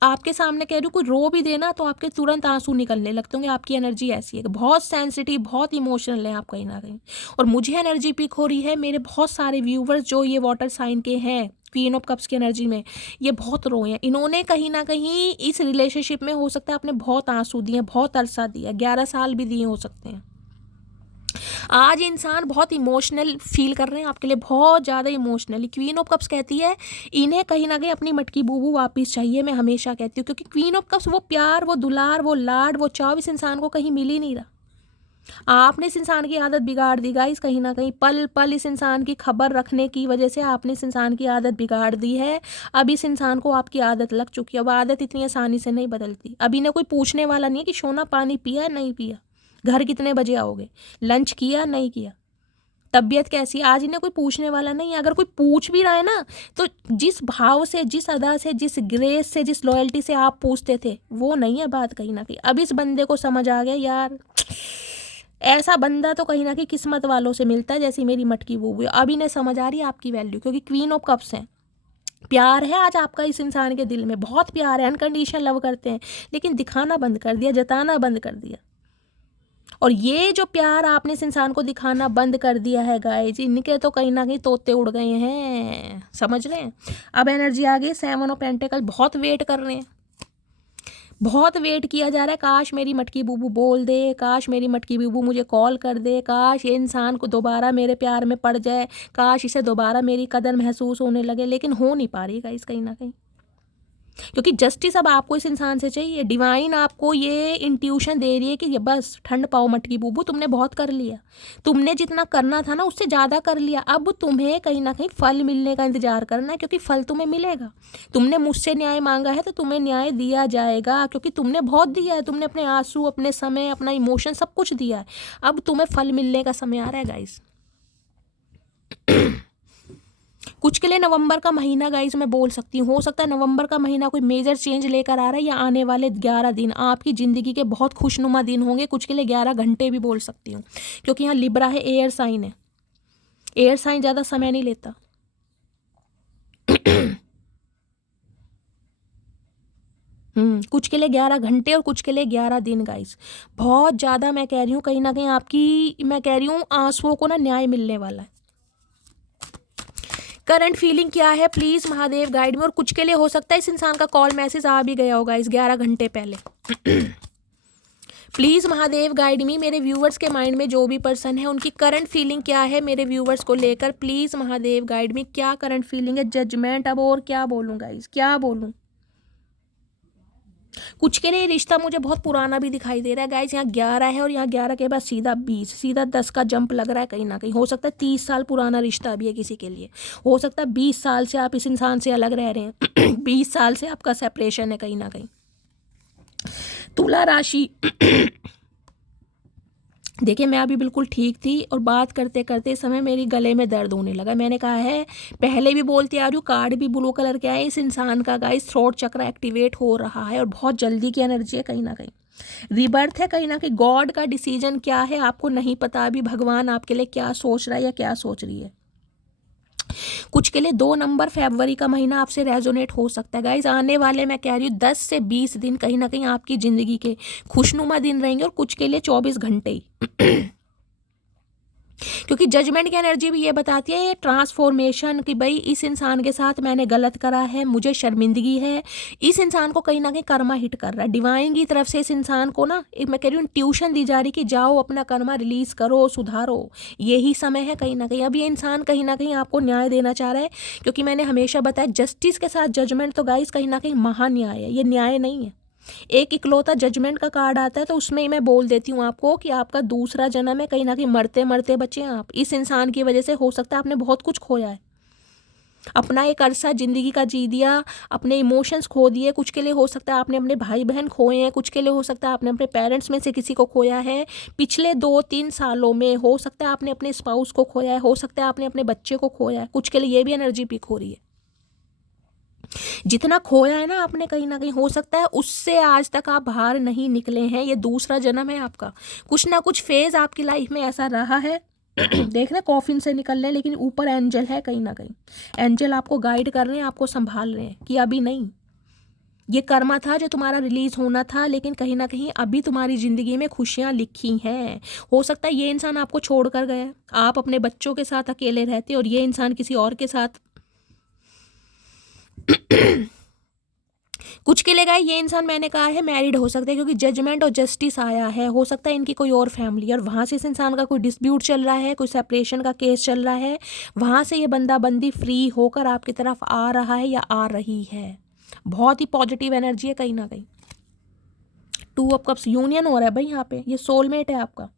आपके सामने कह रही हूँ कोई रो भी देना तो आपके तुरंत आंसू निकलने लगते होंगे। आपकी एनर्जी ऐसी है कि बहुत सेंसिटिव, बहुत इमोशनल है आप कहीं ना कहीं। और मुझे एनर्जी पिक हो रही है, मेरे बहुत सारे व्यूवर्स जो ये वाटर साइन के हैं क्वीन ऑफ कप्स की एनर्जी में, ये बहुत रोए हैं। इन्होंने कहीं ना कहीं इस रिलेशनशिप में हो सकता है आपने बहुत आंसू दिए, बहुत अरसा दिया, 11 साल भी दिए हो सकते हैं। आज इंसान बहुत इमोशनल फील कर रहे हैं आपके लिए, बहुत ज़्यादा इमोशनली। क्वीन ऑफ कप्स कहती है इन्हें कहीं ना कहीं अपनी मटकी बूबू वापस चाहिए। मैं हमेशा कहती हूँ, क्योंकि क्वीन ऑफ कप्स वो प्यार, वो दुलार, वो लाड, वो चाव इस इंसान को कहीं मिल ही नहीं रहा। आपने इस इंसान की आदत बिगाड़ दी गाइस, कहीं ना कहीं पल पल इस इंसान की खबर रखने की वजह से आपने इस इंसान की आदत बिगाड़ दी है। अब इस इंसान को आपकी आदत लग चुकी है। अब आदत इतनी आसानी से नहीं बदलती। अब इन्हें कोई पूछने वाला नहीं है कि सोना पानी पिया नहीं पिया, घर कितने बजे आओगे, लंच किया नहीं किया, तबीयत कैसी। आज इन्हें कोई पूछने वाला नहीं है। अगर कोई पूछ भी रहा है ना, तो जिस भाव से, जिस अदा से, जिस ग्रेस से, जिस लॉयल्टी से आप पूछते थे, वो नहीं है बात कहीं ना कहीं। अब इस बंदे को समझ आ गया यार, ऐसा बंदा तो कहीं ना कहीं किस्मत वालों से मिलता है, जैसी मेरी मटकी बूबू। अब इन्हें समझ आ रही है आपकी वैल्यू, क्योंकि क्वीन ऑफ कप्स हैं। प्यार है आज आपका इस इंसान के दिल में, बहुत प्यार है, अनकंडीशनल लव करते हैं, लेकिन दिखाना बंद कर दिया, जताना बंद कर दिया। और ये जो प्यार आपने इस इंसान को दिखाना बंद कर दिया है गाइस, इनके तो कहीं ना कहीं तोते उड़ गए हैं, समझ रहे हैं। अब एनर्जी आ गई 7 ऑफ पेंटिकल। बहुत वेट कर रहे हैं, बहुत वेट किया जा रहा है। काश मेरी मटकी बूबू बोल दे, काश मेरी मटकी बूबू मुझे कॉल कर दे, काश ये इंसान को दोबारा मेरे प्यार में पड़ जाए, काश इसे दोबारा मेरी कदर महसूस होने लगे, लेकिन हो नहीं पा रही गाइस कहीं ना कहीं, क्योंकि जस्टिस अब आपको इस इंसान से चाहिए। डिवाइन आपको ये इंट्यूशन दे रही है कि ये बस ठंड पाओ मटकी बूबू, तुमने बहुत कर लिया, तुमने जितना करना था ना उससे ज़्यादा कर लिया। अब तुम्हें कहीं ना कहीं फल मिलने का इंतजार करना है, क्योंकि फल तुम्हें मिलेगा। तुमने मुझसे न्याय मांगा है तो तुम्हें न्याय दिया जाएगा, क्योंकि तुमने बहुत दिया है। तुमने अपने आंसू, अपने समय, अपना इमोशन सब कुछ दिया है। अब तुम्हें फल मिलने का समय आ रहा है गाइस। कुछ के लिए नवंबर का महीना गाइस मैं बोल सकती हूँ, हो सकता है नवंबर का महीना कोई मेजर चेंज लेकर आ रहा है, या आने वाले 11 दिन आपकी ज़िंदगी के बहुत खुशनुमा दिन होंगे। कुछ के लिए 11 घंटे भी बोल सकती हूँ, क्योंकि यहाँ लिब्रा है, एयर साइन है। एयर साइन ज़्यादा समय नहीं लेता। कुछ के लिए 11 घंटे और कुछ के लिए 11 दिन गाइस। बहुत ज़्यादा मैं कह रही हूँ, कहीं ना कहीं आपकी, मैं कह रही हूँ आंसुओं को ना न्याय मिलने वाला है। करंट फीलिंग क्या है प्लीज़ महादेव गाइड में। और कुछ के लिए हो सकता है इस इंसान का कॉल मैसेज आ भी गया होगा इस 11 घंटे पहले। प्लीज़ महादेव गाइड मी। मेरे व्यूवर्स के माइंड में जो भी पर्सन है उनकी करंट फीलिंग क्या है मेरे व्यूवर्स को लेकर, प्लीज़ महादेव गाइड मी। क्या करंट फीलिंग है, जजमेंट। अब और क्या बोलूँ गाइस, क्या बोलूँ। कुछ के लिए रिश्ता मुझे बहुत पुराना भी दिखाई दे रहा है गाइस। यहाँ 11 है और यहाँ 11 के बाद सीधा 20, सीधा 10 का जंप लग रहा है कहीं ना कहीं। हो सकता है 30 साल पुराना रिश्ता भी है किसी के लिए। हो सकता है 20 साल से आप इस इंसान से अलग रह रहे हैं। 20 साल से आपका सेपरेशन है कहीं ना कहीं। तुला राशि। देखिए मैं अभी बिल्कुल ठीक थी और बात करते करते इस समय मेरी गले में दर्द होने लगा। मैंने कहा है, पहले भी बोलती आ रही हूँ, कार्ड भी ब्लू कलर के आए। इस इंसान का गाइस थ्रोट चक्र एक्टिवेट हो रहा है और बहुत जल्दी की एनर्जी है कहीं ना कहीं। रिबर्थ है कहीं ना कहीं। गॉड का डिसीजन क्या है आपको नहीं पता अभी, भगवान आपके लिए क्या सोच रहा है या क्या सोच रही है। कुछ के लिए 2 नंबर फरवरी का महीना आपसे रेजोनेट हो सकता है गाइज। आने वाले मैं कह रही हूँ 10 से 20 दिन कहीं ना कहीं आपकी ज़िंदगी के खुशनुमा दिन रहेंगे, और कुछ के लिए 24 घंटे ही। क्योंकि जजमेंट की एनर्जी भी ये बताती है, ये ट्रांसफॉर्मेशन कि भाई इस इंसान के साथ मैंने गलत करा है, मुझे शर्मिंदगी है। इस इंसान को कहीं ना कहीं कर्मा हिट कर रहा है। डिवाइन की तरफ से इस इंसान को ना, एक मैं कह रही हूँ ट्यूशन दी जा रही कि जाओ अपना कर्मा रिलीज करो, सुधारो, यही समय है कहीं ना कहीं। अब ये इंसान कहीं ना कहीं आपको न्याय देना चाह रहा है, क्योंकि मैंने हमेशा बताया जस्टिस के साथ जजमेंट तो गाइस कहीं ना कहीं महान्याय है, ये न्याय नहीं है। एक इकलौता जजमेंट का कार्ड आता है तो उसमें ही मैं बोल देती हूँ आपको कि आपका दूसरा जन्म है, कहीं ना कहीं मरते मरते बचे हैं आप। इस इंसान की वजह से हो सकता है आपने बहुत कुछ खोया है, अपना एक अरसा जिंदगी का जी दिया, अपने इमोशंस खो दिए। कुछ के लिए हो सकता है आपने अपने भाई बहन खोए हैं, कुछ के लिए हो सकता है आपने अपने पेरेंट्स में से किसी को खोया है। पिछले 2-3 सालों में हो सकता है आपने अपने स्पाउस को खोया है, हो सकता है आपने अपने बच्चे को खोया है। कुछ के लिए ये भी एनर्जी पिक हो रही है। जितना खोया है ना आपने, कहीं ना कहीं हो सकता है उससे आज तक आप बाहर नहीं निकले हैं। ये दूसरा जन्म है आपका। कुछ ना कुछ फेज आपकी लाइफ में ऐसा रहा है देख रहे कॉफिन से निकल रहे हैं, लेकिन ऊपर एंजल है, कहीं ना कहीं एंजल आपको गाइड कर रहे हैं, आपको संभाल रहे हैं कि अभी नहीं, ये कर्मा था जो तुम्हारा रिलीज होना था, लेकिन कहीं ना कहीं अभी तुम्हारी जिंदगी में खुशियां लिखी हैं। हो सकता है ये इंसान आपको छोड़ कर गया, आप अपने बच्चों के साथ अकेले रहते और ये इंसान किसी और के साथ कुछ के लिए ये इंसान मैंने कहा है मैरिड हो सकता है, क्योंकि जजमेंट और जस्टिस आया है। हो सकता है इनकी कोई और फैमिली, और वहाँ से इस इंसान का कोई डिस्प्यूट चल रहा है, कोई सेपरेशन का केस चल रहा है, वहाँ से ये बंदा बंदी फ्री होकर आपकी तरफ आ रहा है या आ रही है। बहुत ही पॉजिटिव एनर्जी है कहीं ना कहीं। 2 ऑफ कप्स यूनियन हो रहा है भाई यहाँ पे, ये सोलमेट है आपका।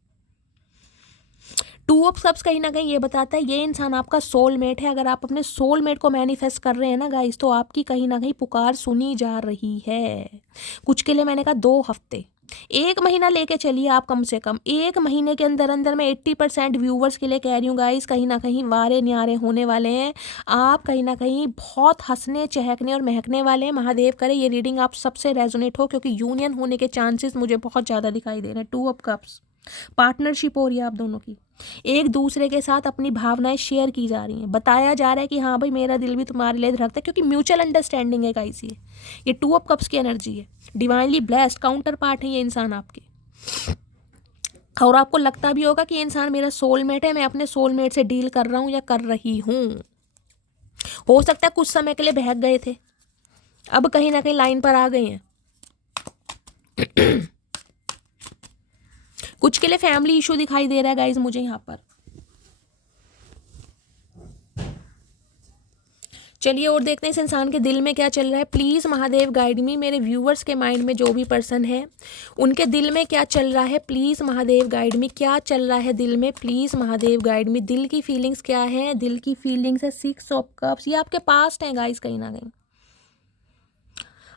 2 ऑफ कप्स कहीं ना कहीं ये बताता है ये इंसान आपका सोलमेट है। अगर आप अपने सोलमेट को मैनिफेस्ट कर रहे हैं ना गाइस, तो आपकी कहीं ना कहीं पुकार सुनी जा रही है। कुछ के लिए मैंने कहा 2 हफ्ते, 1 महीना लेके चलिए आप, कम से कम 1 महीने के अंदर अंदर मैं 80% व्यूवर्स के लिए कह रही हूँ गाइस, कहीं ना कहीं वारे न्यारे होने वाले हैं। आप कहीं ना कहीं बहुत हंसने चहकने और महकने वाले हैं। महादेव करे ये रीडिंग आप सबसे रेजोनेट हो, क्योंकि यूनियन होने के चांसेस मुझे बहुत ज़्यादा दिखाई दे रहे हैं। 2 ऑफ कप्स, पार्टनरशिप हो रही है आप दोनों की, एक दूसरे के साथ अपनी भावनाएं शेयर की जा रही हैं। बताया जा रहा है कि हाँ भाई मेरा दिल भी तुम्हारे लिए धड़कता है, क्योंकि म्यूचुअल अंडरस्टैंडिंग है गाइस। ये 2 ऑफ कप्स की एनर्जी है, डिवाइनली ब्लेस्ड काउंटर पार्ट है ये इंसान आपके। और आपको लगता भी होगा कि ये इंसान मेरा सोलमेट है, मैं अपने सोलमेट से डील कर रहा हूँ या कर रही हूँ। हो सकता है कुछ समय के लिए बहक गए थे, अब कहीं ना कहीं लाइन पर आ गए हैं। कुछ के लिए फैमिली इशू दिखाई दे रहा है गाइज मुझे यहाँ पर। चलिए और देखते हैं इस इंसान के दिल में क्या चल रहा है। प्लीज़ महादेव गाइड मी, मेरे व्यूवर्स के माइंड में जो भी पर्सन है उनके दिल में क्या चल रहा है। प्लीज़ महादेव गाइड मी, क्या चल रहा है दिल में, प्लीज़ महादेव गाइड मी। दिल की फीलिंग्स क्या है, दिल की फीलिंग्स है 6 ऑफ कप्स। ये आपके पास्ट है गाइज, कहीं ना कहीं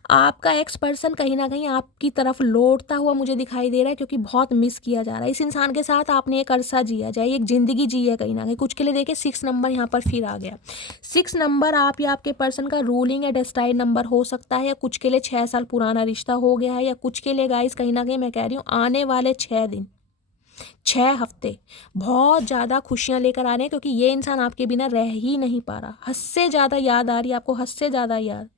आपका एक्स पर्सन कहीं ना कहीं आपकी तरफ लौटता हुआ मुझे दिखाई दे रहा है, क्योंकि बहुत मिस किया जा रहा है इस इंसान के साथ। आपने एक अरसा जिया जाए, एक ज़िंदगी जी है कहीं ना कहीं। कुछ के लिए देखिए 6 नंबर यहाँ पर फिर आ गया। 6 नंबर आप या आपके पर्सन का रूलिंग या डेस्टाइड नंबर हो सकता है, या कुछ के लिए 6 साल पुराना रिश्ता हो गया है, या कुछ के लिए गाइस कहीं ना कहीं मैं कह रही हूँ आने वाले 6 दिन 6 हफ्ते बहुत ज़्यादा खुशियाँ लेकर आ रहे हैं, क्योंकि ये इंसान आपके बिना रह ही नहीं पा रहा। हद से ज़्यादा याद आ रही है आपको, हद से ज़्यादा याद।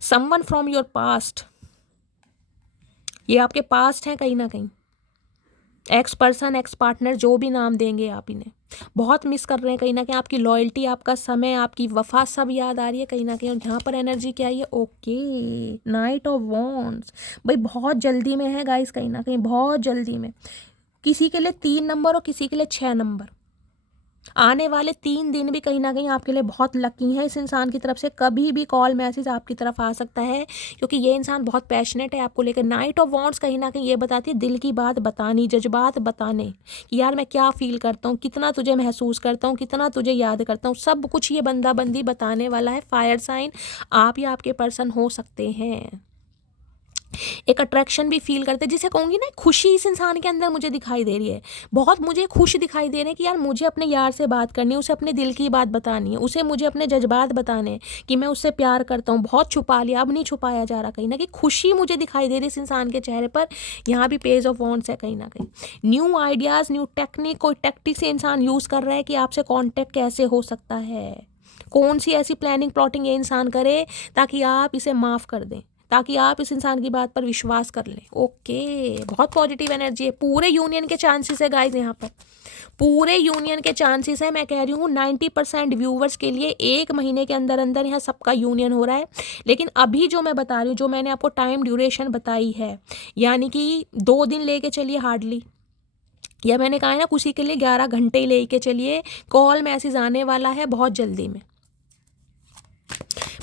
समवन फ्रॉम योर पास्ट, ये आपके पास्ट हैं कहीं ना कहीं। एक्स पर्सन, एक्स पार्टनर, जो भी नाम देंगे आप इन्हें, बहुत मिस कर रहे हैं कहीं ना कहीं। आपकी लॉयल्टी, आपका समय, आपकी वफा सब याद आ रही है कहीं ना कहीं। और यहाँ पर एनर्जी क्या है, ओके नाइट ऑफ वॉन्ड्स। भाई बहुत जल्दी में है गाइस, कहीं ना कहीं बहुत जल्दी में। किसी के लिए 3 नंबर और किसी के लिए 6 नंबर। आने वाले 3 दिन भी कहीं ना कहीं आपके लिए बहुत लकी है। इस इंसान की तरफ से कभी भी कॉल मैसेज आपकी तरफ आ सकता है, क्योंकि ये इंसान बहुत पैशनेट है आपको लेकर। नाइट ऑफ वॉन्ड्स कहीं ना कहीं ये बताती है दिल की बात बतानी, जज्बात बताने कि यार मैं क्या फील करता हूँ, कितना तुझे महसूस करता हूँ, कितना तुझे याद करता हूँ, सब कुछ ये बंदा बंदी बताने वाला है। फायर साइन आप या आपके पर्सन हो सकते हैं। एक अट्रैक्शन भी फील करते हैं, जिसे कहूँगी ना खुशी इस इंसान के अंदर मुझे दिखाई दे रही है। बहुत मुझे खुश दिखाई दे रहे हैं कि यार मुझे अपने यार से बात करनी है, उसे अपने दिल की बात बतानी है, उसे मुझे अपने जज्बात बताने हैं कि मैं उससे प्यार करता हूँ। बहुत छुपा लिया, अब नहीं छुपाया जा रहा। कहीं ना कहीं खुशी मुझे दिखाई दे रही है इस इंसान के चेहरे पर। यहाँ भी पेज ऑफ वॉन्ड्स है कहीं ना कहीं। न्यू आइडियाज़, न्यू टेक्निक, कोई टेक्टिक से इंसान यूज़ कर रहा है कि आपसे कॉन्टेक्ट कैसे हो सकता है। कौन सी ऐसी प्लानिंग प्लॉटिंग ये इंसान करे ताकि आप इसे माफ़ कर दें, ताकि आप इस इंसान की बात पर विश्वास कर लें। ओके, बहुत पॉजिटिव एनर्जी है। पूरे यूनियन के चांसेस है गाइज, यहाँ पर पूरे यूनियन के चांसेस है। मैं कह रही हूँ 90% व्यूवर्स के लिए 1 महीने के अंदर अंदर यहाँ सबका यूनियन हो रहा है। लेकिन अभी जो मैं बता रही हूँ, जो मैंने आपको टाइम ड्यूरेशन बताई है, यानी कि 2 दिन लेके चलिए हार्डली, या मैंने कहा है ना किसी के लिए 11 घंटे लेके चलिए, कॉल मैसेज आने वाला है बहुत जल्दी में।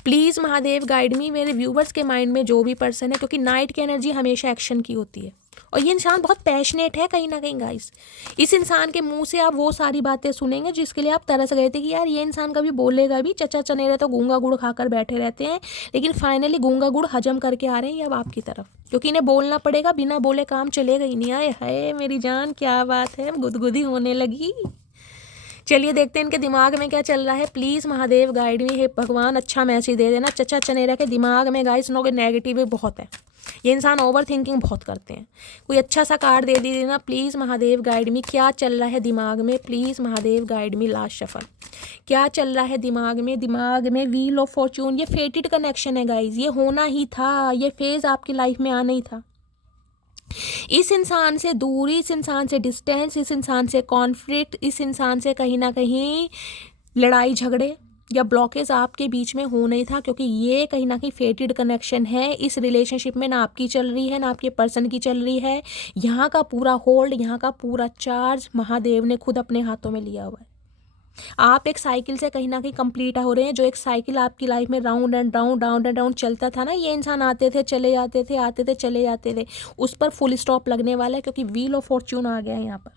प्लीज़ महादेव गाइड मी, मेरे व्यूवर्स के माइंड में जो भी पर्सन है, क्योंकि नाइट की एनर्जी हमेशा एक्शन की होती है और ये इंसान बहुत पैशनेट है कहीं ना कहीं गाइस। इस इंसान के मुंह से आप वो सारी बातें सुनेंगे जिसके लिए आप तरस गए थे कि यार ये इंसान कभी बोलेगा भी। चचा चनेरे तो गूंगा गुड़ खाकर बैठे रहते हैं, लेकिन फाइनली गूंगा गुड़ हजम करके आ रहे हैं अब आपकी तरफ, क्योंकि इन्हें बोलना पड़ेगा, बिना बोले काम चलेगा ही नहीं। आए हाय मेरी जान, क्या बात है, गुदगुदी होने लगी। चलिए देखते हैं इनके दिमाग में क्या चल रहा है। प्लीज़ महादेव गाइड मी, हे भगवान अच्छा मैसेज दे देना। चचा चनेरा के दिमाग में गाइस नो के नेगेटिव बहुत है, ये इंसान ओवर थिंकिंग बहुत करते हैं। कोई अच्छा सा कार्ड दे दीजिए ना प्लीज़ महादेव गाइड मी, क्या चल रहा है दिमाग में। Please Mahadev guide me, last shuffle क्या चल रहा है दिमाग में। दिमाग में व्हील ऑफ फॉर्चून, ये फेटेड कनेक्शन है गाइज, ये होना ही था, ये फेज आपकी लाइफ में आना ही था। इस इंसान से दूरी, इस इंसान से डिस्टेंस, इस इंसान से कॉन्फ्लिक्ट, इस इंसान से कहीं ना कहीं लड़ाई झगड़े या ब्लॉकेज आपके बीच में हो नहीं था, क्योंकि ये कहीं ना कहीं फेटेड कनेक्शन है। इस रिलेशनशिप में ना आपकी चल रही है ना आपके पर्सन की चल रही है। यहाँ का पूरा होल्ड, यहाँ का पूरा चार्ज महादेव ने खुद अपने हाथों में लिया हुआ है। आप एक साइकिल से कहीं ना कहीं कंप्लीट हो रहे हैं। जो एक साइकिल आपकी लाइफ में round and round round and round चलता था ना, ये इंसान आते थे चले जाते थे, आते थे चले जाते थे, उस पर फुल स्टॉप लगने वाला है, क्योंकि व्हील ऑफ फॉर्च्यून आ गया है यहाँ पर।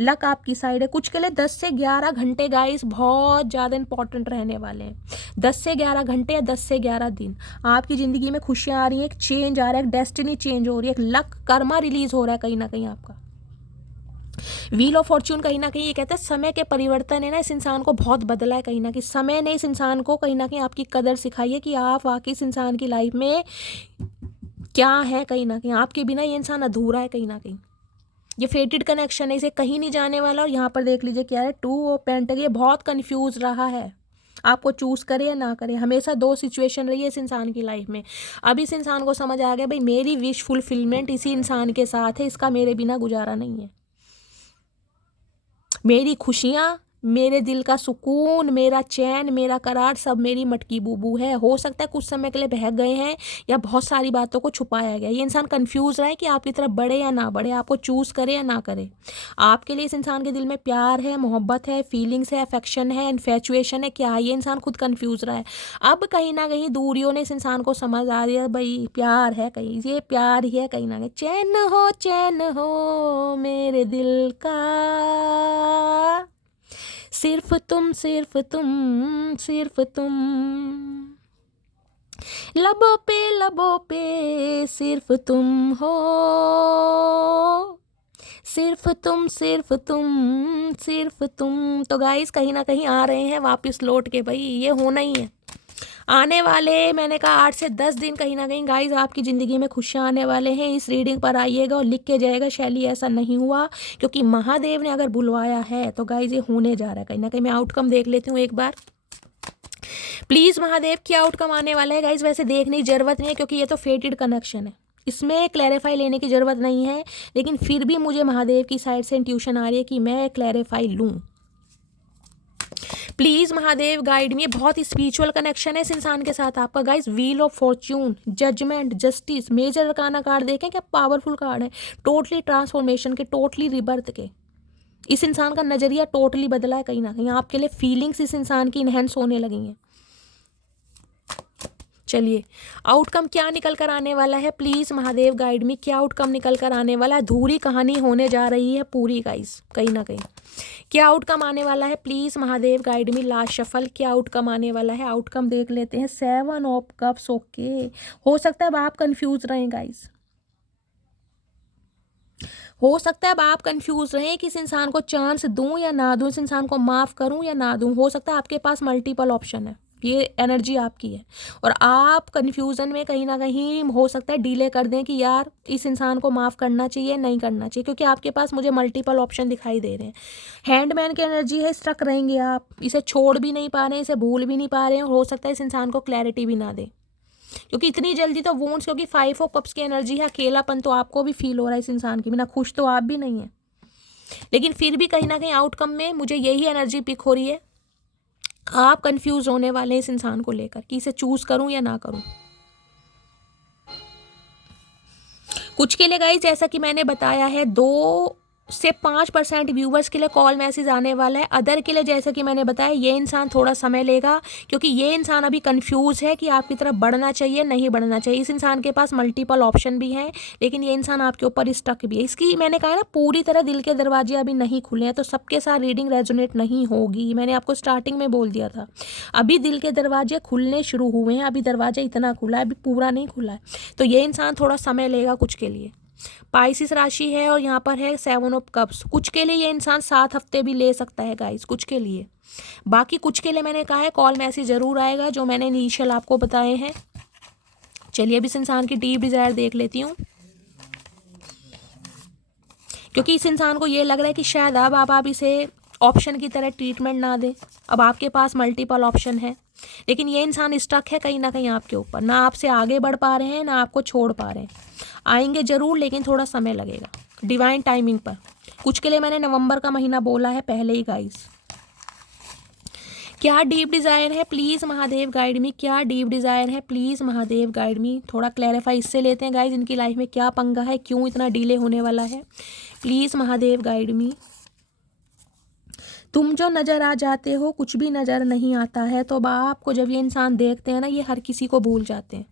लक आपकी साइड है। कुछ के लिए 10 से 11 घंटे गाइस बहुत ज़्यादा इंपॉर्टेंट रहने वाले हैं। 10 से 11 घंटे या 10 से 11 दिन आपकी ज़िंदगी में खुशियाँ आ रही हैं, एक चेंज आ रहा है, एक डेस्टिनी चेंज हो रही है, एक लक कर्मा रिलीज हो रहा है कहीं ना कहीं आपका। व्हील ऑफ फॉर्च्यून कहीं ना कहीं ये कहता है समय के परिवर्तन है ना, इस इंसान को बहुत बदला है कहीं ना कहीं। समय ने इस इंसान को कहीं ना कहीं आपकी कदर सिखाई है कि आप वाकई इस इंसान की लाइफ में क्या है। कहीं ना कहीं आपके बिना ये इंसान अधूरा है कहीं ना कहीं। ये फेटेड कनेक्शन है, इसे कहीं नहीं जाने वाला। और यहाँ पर देख लीजिए क्या है, 2 ऑफ पेंटल, ये बहुत कंफ्यूज रहा है आपको चूज करे या ना करे। हमेशा 2 सिचुएशन रही है इस इंसान की लाइफ में। अब इस इंसान को समझ आ गया भाई मेरी विश फुलफिलमेंट इसी इंसान के साथ है, इसका मेरे बिना गुजारा नहीं है। मेरी खुशियाँ, मेरे दिल का सुकून, मेरा चैन, मेरा करार सब मेरी मटकी बूबू है। हो सकता है कुछ समय के लिए बहक गए हैं या बहुत सारी बातों को छुपाया गया। ये इंसान कंफ्यूज रहा है कि आपकी तरफ बढ़े या ना बढ़े, आपको चूज़ करे या ना करे। आपके लिए इस इंसान के दिल में प्यार है, मोहब्बत है, फीलिंग्स है, अफेक्शन है, इन्फेचुएशन है, क्या है, ये इंसान खुद कंफ्यूज रहा है। अब कहीं ना कहीं दूरियों ने इस इंसान को समझ आ रही है भाई प्यार है, कहीं ये प्यार ही है कहीं ना कहीं। चैन हो मेरे दिल का, सिर्फ तुम सिर्फ तुम सिर्फ तुम, लबों पे सिर्फ तुम हो, सिर्फ तुम सिर्फ तुम सिर्फ तुम। तो गाइस कहीं ना कहीं आ रहे हैं वापस लौट के, भाई ये होना ही है। आने वाले मैंने कहा 8 से 10 दिन कहीं ना कहीं गाइज आपकी ज़िंदगी में खुशियाँ आने वाले हैं। इस रीडिंग पर आइएगा और लिख के जाएगा शैली ऐसा नहीं हुआ, क्योंकि महादेव ने अगर बुलवाया है तो गाइज ये होने जा रहा है कहीं ना कहीं। मैं आउटकम देख लेती हूँ एक बार। प्लीज़ महादेव क्या आउटकम आने वाला है गाइज। वैसे देखने की ज़रूरत नहीं है क्योंकि ये तो फेटेड कनेक्शन है, इसमें क्लैरिफाई लेने की ज़रूरत नहीं है, लेकिन फिर भी मुझे महादेव की साइड से इंट्यूशन आ रही है कि मैं क्लैरिफाई लूँ। प्लीज़ महादेव गाइड में, बहुत ही स्पिरिचुअल कनेक्शन है इस इंसान के साथ आपका guys. Wheel of fortune, judgement, justice, major arcana card देखें क्या पावरफुल कार्ड है। टोटली ट्रांसफॉर्मेशन के, टोटली रिबर्थ के। इस इंसान का नज़रिया टोटली बदला है कहीं ना कहीं। आपके लिए फीलिंग्स इस इंसान की इनहेंस होने लगी हैं। चलिए आउटकम क्या निकल कर आने वाला है, प्लीज़ महादेव गाइड में क्या आउटकम निकल कर आने वाला है। अधूरी कहानी होने जा रही है पूरी गाइस कहीं ना कहीं। क्या आउटकम आने वाला है प्लीज़ महादेव गाइड में। लास्ट शफल क्या आउटकम आने वाला है, आउटकम देख लेते हैं। 7 ऑफ कप्स। ओके, हो सकता है अब आप कंफ्यूज रहें गाइस, हो सकता है अब आप कंफ्यूज रहें कि इस इंसान को चांस दूं या ना दूं, इस इंसान को माफ़ करूं या ना दूं। हो सकता है आपके पास मल्टीपल ऑप्शन है, ये एनर्जी आपकी है और आप कन्फ्यूज़न में कहीं ना कहीं हो सकता है डिले कर दें कि यार इस इंसान को माफ़ करना चाहिए नहीं करना चाहिए, क्योंकि आपके पास मुझे मल्टीपल ऑप्शन दिखाई दे रहे हैं। हैंडमैन की एनर्जी है, स्ट्रक रहेंगे आप, इसे छोड़ भी नहीं पा रहे हैं, इसे भूल भी नहीं पा रहे हैं और हो सकता है इस इंसान को क्लैरिटी भी ना दें। क्योंकि इतनी जल्दी तो वोंट्स, क्योंकि 5 ऑफ कप्स की एनर्जी है, अकेलापन तो आपको भी फील हो रहा है इस इंसान के बिना, खुश तो आप भी नहीं है, लेकिन फिर भी कहीं ना कहीं आउटकम में मुझे यही एनर्जी पिक हो रही है, आप कंफ्यूज होने वाले हैं इस इंसान को लेकर कि इसे चूज करूं या ना करूं। कुछ के लिए गाइस जैसा कि मैंने बताया है 2 से 5% व्यूवर्स के लिए कॉल मैसेज आने वाला है। अदर के लिए जैसा कि मैंने बताया ये इंसान थोड़ा समय लेगा, क्योंकि ये इंसान अभी कंफ्यूज है कि आपकी तरफ बढ़ना चाहिए नहीं बढ़ना चाहिए। इस इंसान के पास मल्टीपल ऑप्शन भी हैं, लेकिन ये इंसान आपके ऊपर स्टक भी है। इसकी मैंने कहा ना पूरी तरह दिल के दरवाजे अभी नहीं खुले हैं, तो सबके साथ रीडिंग रेजोनेट नहीं होगी। मैंने आपको स्टार्टिंग में बोल दिया था, अभी दिल के दरवाजे खुलने शुरू हुए हैं, अभी दरवाजा इतना खुला है, अभी पूरा नहीं खुला है। तो ये इंसान थोड़ा समय लेगा कुछ के लिए। पाइसिस राशि है और यहाँ पर है 7 ऑफ कप्स। कुछ के लिए ये इंसान 7 हफ्ते भी ले सकता है गाइस, कुछ के लिए। बाकी कुछ के लिए मैंने कहा है कॉल मैसेज जरूर आएगा, जो मैंने इनिशियल आपको बताए हैं। चलिए अब इस इंसान की डीप डिजायर देख लेती हूँ, क्योंकि इस इंसान को ये लग रहा है कि शायद अब आप इसे ऑप्शन की तरह ट्रीटमेंट ना दें। अब आपके पास मल्टीपल ऑप्शन है, लेकिन ये इंसान स्टक है कहीं ना कहीं आपके ऊपर, ना आपसे आगे बढ़ पा रहे हैं ना आपको छोड़ पा रहे हैं। आएंगे जरूर, लेकिन थोड़ा समय लगेगा डिवाइन टाइमिंग पर। कुछ के लिए मैंने नवंबर का महीना बोला है पहले ही गाइस। क्या डीप डिजायर है प्लीज महादेव गाइड मी, क्या डीप डिजायर है प्लीज महादेव गाइड मी। थोड़ा क्लैरिफाई इससे लेते हैं गाइस, इनकी लाइफ में क्या पंगा है, क्यों इतना डिले होने वाला है। प्लीज महादेव गाइड मी। तुम जो नज़र आ जाते हो कुछ भी नज़र नहीं आता है। तो आपको जब ये इंसान देखते हैं ना, ये हर किसी को भूल जाते हैं।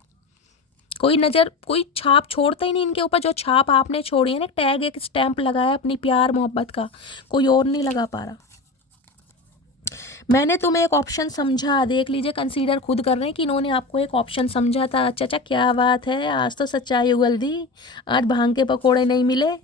कोई नज़र, कोई छाप छोड़ता ही नहीं इनके ऊपर। जो छाप आपने छोड़ी है ना, टैग, एक स्टैंप लगाया अपनी प्यार मोहब्बत का, कोई और नहीं लगा पा रहा। मैंने तुम्हें एक ऑप्शन समझा, देख लीजिए, कंसीडर खुद कर रहे हैं कि इन्होंने आपको एक ऑप्शन समझा था। अच्छा अच्छा, क्या बात है, आज तो सच्चाई उगल दी, आज भांग के पकोड़े नहीं मिले।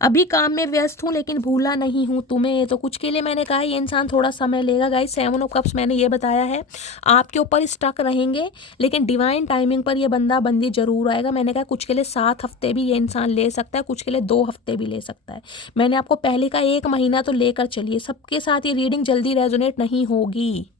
अभी काम में व्यस्त हूँ लेकिन भूला नहीं हूँ तुम्हें। तो कुछ के लिए मैंने कहा ये इंसान थोड़ा समय लेगा गाइस। 7 ऑफ कप्स मैंने ये बताया है, आपके ऊपर स्टक रहेंगे, लेकिन डिवाइन टाइमिंग पर ये बंदा बंदी जरूर आएगा। मैंने कहा कुछ के लिए 7 हफ्ते भी ये इंसान ले सकता है, कुछ के लिए 2 हफ्ते भी ले सकता है। मैंने आपको पहले का 1 महीना तो लेकर चलिए, सबके साथ ये रीडिंग जल्दी रेजोनेट नहीं होगी।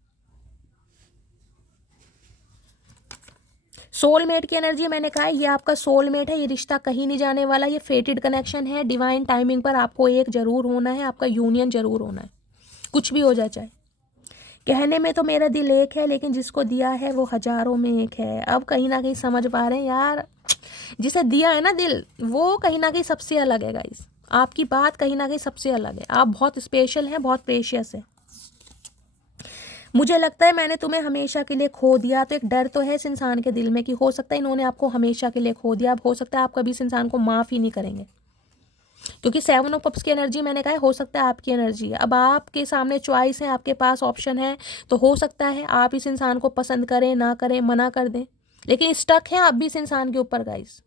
सोलमेट की एनर्जी मैंने कहा ये आपका सोलमेट है, ये रिश्ता कहीं नहीं जाने वाला, ये फेटेड कनेक्शन है। डिवाइन टाइमिंग पर आपको एक जरूर होना है, आपका यूनियन जरूर होना है, कुछ भी हो जाए चाहे। कहने में तो मेरा दिल एक है, लेकिन जिसको दिया है वो हजारों में एक है। अब कहीं ना कहीं समझ पा रहे हैं यार, जिसे दिया है ना दिल, वो कहीं ना कहीं सबसे अलग है गाइस। आपकी बात कहीं ना कहीं सबसे अलग है, आप बहुत स्पेशल हैं, बहुत प्रेशियस है। मुझे लगता है मैंने तुम्हें हमेशा के लिए खो दिया। तो एक डर तो है इस इंसान के दिल में कि हो सकता है इन्होंने आपको हमेशा के लिए खो दिया। अब हो सकता है आप कभी इस इंसान को माफ़ ही नहीं करेंगे, क्योंकि 7 ऑफ कप्स की एनर्जी मैंने कहा है हो सकता है आपकी एनर्जी है। अब आपके सामने चॉइस है, आपके पास ऑप्शन है, तो हो सकता है आप इस इंसान को पसंद करें ना करें, मना कर दें, लेकिन स्टक है आप भी इस इंसान के ऊपर गाइस।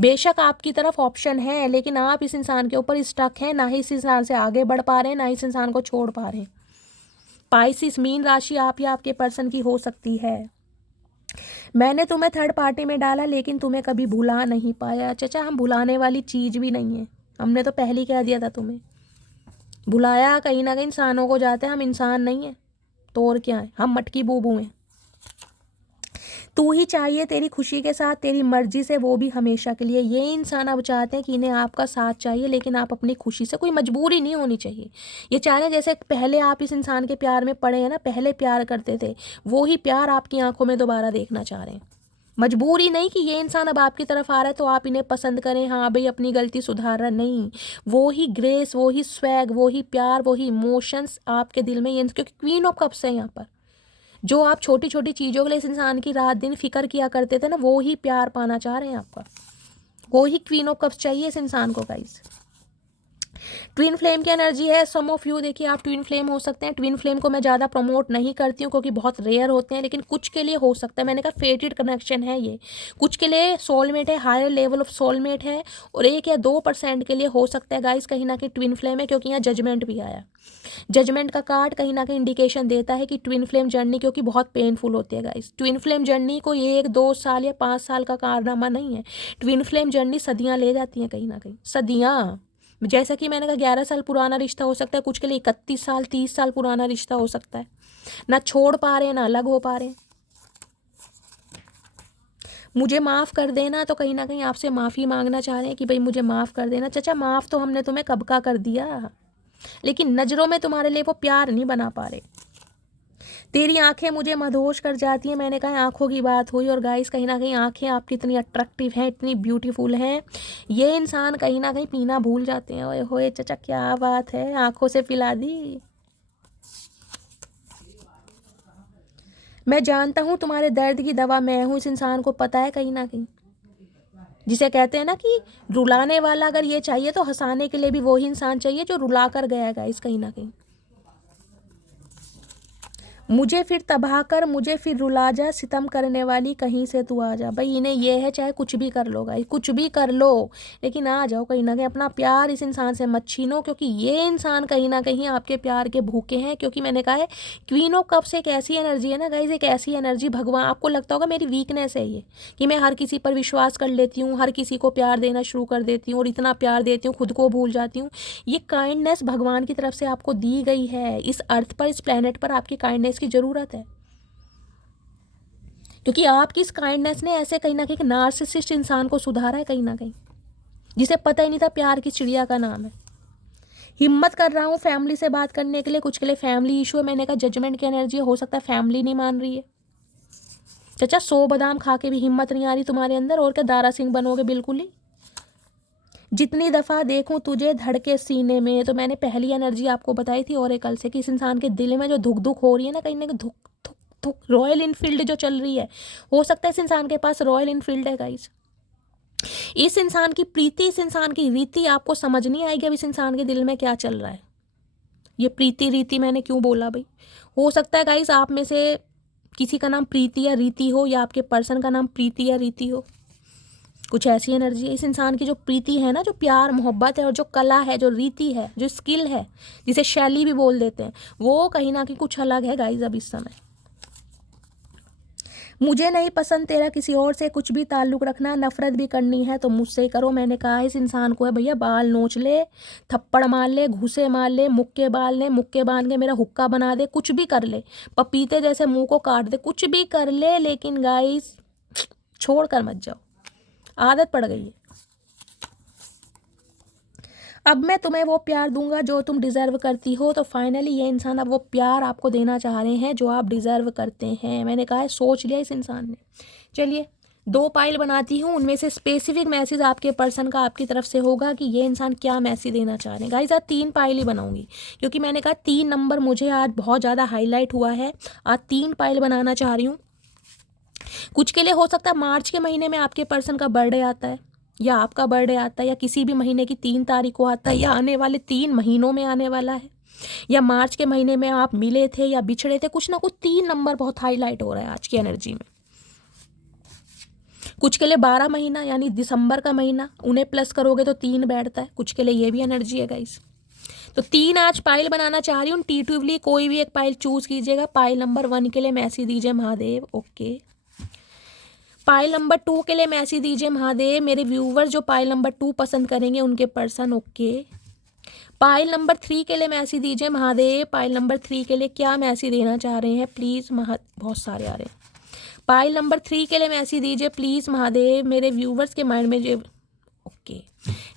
बेशक आपकी तरफ ऑप्शन है, लेकिन आप इस इंसान के ऊपर स्टक हैं, ना ही इस इंसान से आगे बढ़ पा रहे हैं, ना ही इस इंसान को छोड़ पा रहे हैं। पाइसिस, मीन राशि आप या आपके पर्सन की हो सकती है। मैंने तुम्हें थर्ड पार्टी में डाला लेकिन तुम्हें कभी भुला नहीं पाया। चाचा, हम भुलाने वाली चीज़ भी नहीं है, हमने तो पहले ही कह दिया था तुम्हें। भुलाया कहीं ना कहीं इंसानों को जाते हैं, हम इंसान नहीं हैं तो और क्या है, हम मटकी बूबू हैं। तू ही चाहिए तेरी खुशी के साथ, तेरी मर्जी से, वो भी हमेशा के लिए। ये इंसान अब चाहते हैं कि इन्हें आपका साथ चाहिए, लेकिन आप अपनी खुशी से, कोई मजबूरी नहीं होनी चाहिए। ये चाह रहे हैं जैसे पहले आप इस इंसान के प्यार में पड़े हैं ना, पहले प्यार करते थे, वो ही प्यार आपकी आंखों में दोबारा देखना चाह रहे हैं। मजबूरी नहीं कि ये इंसान अब आपकी तरफ आ रहा है तो आप इन्हें पसंद करें, हाँ भाई अपनी गलती सुधार रहा, नहीं। वो ही ग्रेस, वो ही स्वैग, वो ही प्यार, वो ही इमोशंस आपके दिल में, ये क्योंकि क्वीन ऑफ कप्स है यहाँ पर। जो आप छोटी छोटी चीज़ों के लिए इस इंसान की रात दिन फिक्र किया करते थे ना, वो ही प्यार पाना चाह रहे हैं आपका, वो ही क्वीन ऑफ कप्स चाहिए इस इंसान को गाइस। ट्विन फ्लेम की एनर्जी है। सम ऑफ यू, देखिए आप ट्विन फ्लेम हो सकते हैं। ट्विन फ्लेम को मैं ज़्यादा प्रमोट नहीं करती हूँ क्योंकि बहुत रेयर होते हैं, लेकिन कुछ के लिए हो सकता है। मैंने कहा फेटेड कनेक्शन है ये, कुछ के लिए सोलमेट है, हायर लेवल ऑफ सोलमेट है, और 1 या 2% के लिए हो सकता है गाइस कहीं ना कहीं ट्विन फ्लेम है, क्योंकि यहाँ जजमेंट भी आया। जजमेंट का कार्ड कहीं ना कहीं इंडिकेशन देता है कि ट्विन फ्लेम जर्नी, क्योंकि बहुत पेनफुल होती है गाइस। ट्विन फ्लेम जर्नी को 1-2 साल या 5 साल का कारनामा नहीं है, ट्विन फ्लेम जर्नी सदियां ले जाती हैं, कहीं ना कहीं सदियां। जैसा कि मैंने कहा 11 साल पुराना रिश्ता हो सकता है, कुछ के लिए 31 साल 30 साल पुराना रिश्ता हो सकता है। ना छोड़ पा रहे हैं, ना अलग हो पा रहे हैं। मुझे माफ़ कर देना, तो कहीं ना कहीं आपसे माफ़ी मांगना चाह रहे हैं कि भाई मुझे माफ़ कर देना। चाचा माफ़ तो हमने तुम्हें कब का कर दिया, लेकिन नज़रों में तुम्हारे लिए वो प्यार नहीं बना पा रहे। तेरी आंखें मुझे मदहोश कर जाती हैं। मैंने कहा आंखों की बात हुई, और गाइस कहीं ना कहीं आंखें आपकी इतनी अट्रैक्टिव हैं, इतनी ब्यूटीफुल हैं, ये इंसान कहीं ना कहीं पीना भूल जाते हैं। ओए होए चाचा क्या बात है, आंखों से पिला दी। मैं जानता हूँ तुम्हारे दर्द की दवा मैं हूँ, इस इंसान को पता है कहीं ना कहीं। जिसे कहते हैं ना कि रुलाने वाला अगर ये चाहिए तो हंसाने के लिए भी वही इंसान चाहिए जो रुला कर गया है गाइस कहीं ना कहीं। मुझे फिर तबाह कर, मुझे फिर रुला जा, सितम करने वाली कहीं से तू आ जा। भाई इन्हें ये है चाहे कुछ भी कर लो गाइस, कुछ भी कर लो, लेकिन आ जाओ कहीं ना कहीं। अपना प्यार इस इंसान से मत छीनो, क्योंकि ये इंसान कहीं ना कहीं आपके प्यार के भूखे हैं। क्योंकि मैंने कहा है क्वीन ऑफ कप्स एक ऐसी एनर्जी है ना गाइस, एक ऐसी एनर्जी, भगवान आपको लगता होगा मेरी वीकनेस है ये कि मैं हर किसी पर विश्वास कर लेती हूँ, हर किसी को प्यार देना शुरू कर देती हूँ, और इतना प्यार देती हूँ खुद को भूल जाती हूँ। ये काइंडनेस भगवान की तरफ से आपको दी गई है। इस अर्थ पर, इस प्लेनेट पर आपकी काइंडनेस की ज़रूरत है, क्योंकि आपकी इस काइंडनेस ने ऐसे कहीं ना कहीं एक नार्सिसिस्ट इंसान को सुधारा है कहीं ना कहीं, जिसे पता ही नहीं था प्यार की चिड़िया का नाम है। हिम्मत कर रहा हूँ फैमिली से बात करने के लिए, कुछ के लिए फैमिली इशू है। मैंने कहा जजमेंट की एनर्जी हो सकता है फैमिली नहीं मान रही है। चाचा 100 बादाम खा के भी हिम्मत नहीं आ रही तुम्हारे अंदर, और क्या दारा सिंह बनोगे बिल्कुल ही। जितनी दफ़ा देखूं तुझे धड़के सीने में, तो मैंने पहली एनर्जी आपको बताई थी और एक कल से कि इस इंसान के दिल में जो धुक धुक हो रही है ना, कहीं ना कहीं धुक धुक धुक, रॉयल इनफील्ड जो चल रही है, हो सकता है इस इंसान के पास रॉयल इनफील्ड है गाइस। इस इंसान की प्रीति, इस इंसान की रीति आपको समझ नहीं आएगी अब इस इंसान के दिल में क्या चल रहा है। ये प्रीति रीति मैंने क्यों बोला भाई, हो सकता है गाइस आप में से किसी का नाम प्रीति या रीति हो, या आपके पर्सन का नाम प्रीति या रीति हो। कुछ ऐसी एनर्जी है इस इंसान की। जो प्रीति है ना, जो प्यार मोहब्बत है, और जो कला है, जो रीति है, जो स्किल है, जिसे शैली भी बोल देते हैं, वो कहीं ना कहीं कुछ अलग है गाइस अब इस समय। मुझे नहीं पसंद तेरा किसी और से कुछ भी ताल्लुक़ रखना, नफ़रत भी करनी है तो मुझसे ही करो। मैंने कहा इस इंसान को है भैया बाल नोच ले, थप्पड़ मार ले, घूसे मार ले, मुक्के बाल ले, मुक्के बांध के मेरा हुक्का बना दे, कुछ भी कर ले, पपीते जैसे मुंह को काट दे, कुछ भी कर ले, लेकिन गाइस छोड़ कर मत जाओ, आदत पड़ गई है। अब मैं तुम्हें वो प्यार दूंगा जो तुम डिज़र्व करती हो। तो फाइनली ये इंसान अब वो प्यार आपको देना चाह रहे हैं जो आप डिज़र्व करते हैं। मैंने कहा है सोच लिया इस इंसान ने। चलिए 2 पाइल बनाती हूँ, उनमें से स्पेसिफिक मैसेज आपके पर्सन का आपकी तरफ से होगा कि ये इंसान क्या मैसेज देना चाह रहे हैं। गाइस आज 3 पाइल ही बनाऊंगी, क्योंकि मैंने कहा 3 नंबर मुझे आज बहुत ज़्यादा हाईलाइट हुआ है। आज 3 पाइल बनाना चाह रही हूँ। कुछ के लिए हो सकता है मार्च के महीने में आपके पर्सन का बर्थडे आता है, या आपका बर्थडे आता है, या किसी भी महीने की 3 तारीख को आता है, या आने वाले 3 महीनों में आने वाला है, या मार्च के महीने में आप मिले थे या बिछड़े थे। कुछ ना कुछ 3 नंबर बहुत हाईलाइट हो रहा है आज की एनर्जी में। कुछ के लिए 12 महीना यानी दिसंबर का महीना, उन्हें प्लस करोगे तो 3 बैठता है। कुछ के लिए ये भी एनर्जी है गाइस। तो 3 आज पाइल बनाना चाह रही हूँ। इंट्यूटिवली कोई भी एक पाइल चूज कीजिएगा। पाइल नंबर 1 के लिए मैसेज दीजिए महादेव, ओके। पाइल नंबर 2 के लिए मैसेज दीजिए महादेव। मेरे व्यूवर्स जो पाइल नंबर 2 पसंद करेंगे उनके पर्सन, ओके। पाइल नंबर 3 के लिए मैसेज दीजिए महादेव। पाइल नंबर 3 के लिए क्या मैसेज देना चाह रहे हैं प्लीज़ बहुत सारे आ रहे हैं। पाइल नंबर 3 के लिए मैसेज दीजिए प्लीज़ महादेव। मेरे व्यूवर्स के माइंड में जो, ओके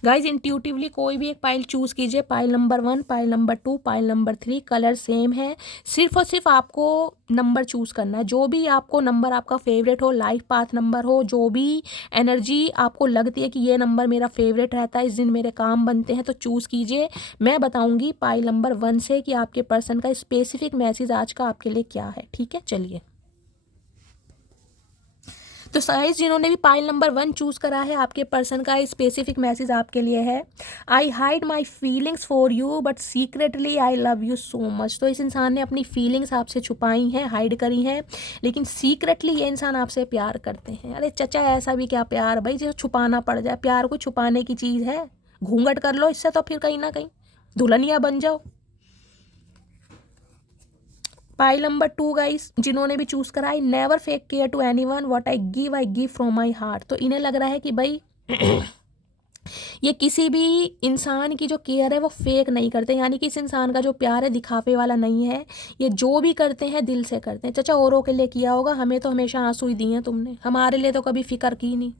गाइज इंट्यूटिवली कोई भी एक पाइल चूज़ कीजिए। Pile number 1, pile number 2, pile number 3, colour same है। सिर्फ और सिर्फ आपको नंबर चूज़ करना है, जो भी आपको नंबर आपका फेवरेट हो, लाइफ पाथ नंबर हो, जो भी एनर्जी आपको लगती है कि ये नंबर मेरा फेवरेट रहता है, इस दिन मेरे काम बनते हैं, तो चूज़ कीजिए। मैं बताऊंगी पाइल नंबर 1 से कि आपके पर्सन का स्पेसिफिक मैसेज आज का आपके लिए क्या है, ठीक है। चलिए तो साइज जिन्होंने भी पाइल नंबर 1 चूज़ करा है, आपके पर्सन का स्पेसिफिक मैसेज आपके लिए है। आई hide my feelings for you but secretly I love you so much. तो इस इंसान ने अपनी फीलिंग्स आपसे छुपाई हैं, हाइड करी हैं, लेकिन सीक्रेटली ये इंसान आपसे प्यार करते हैं। अरे चचा ऐसा भी क्या प्यार भाई जो छुपाना पड़ जाए। प्यार को छुपाने की चीज़ है, घूंघट कर लो इससे, तो फिर कहीं ना कहीं दुल्हनिया बन जाओ। पाइल नंबर 2 गाइस जिन्होंने भी चूज़ करा, I never fake care to anyone, what I give from my heart. तो इन्हें लग रहा है कि भाई ये किसी भी इंसान की जो केयर है वो फेक नहीं करते, यानी कि इस इंसान का जो प्यार है दिखावे वाला नहीं है। ये जो भी करते हैं दिल से करते हैं। चाचा औरों के लिए किया होगा, हमें तो हमेशा आंसू ही दिए हैं तुमने, हमारे लिए तो कभी फिक्र की नहीं।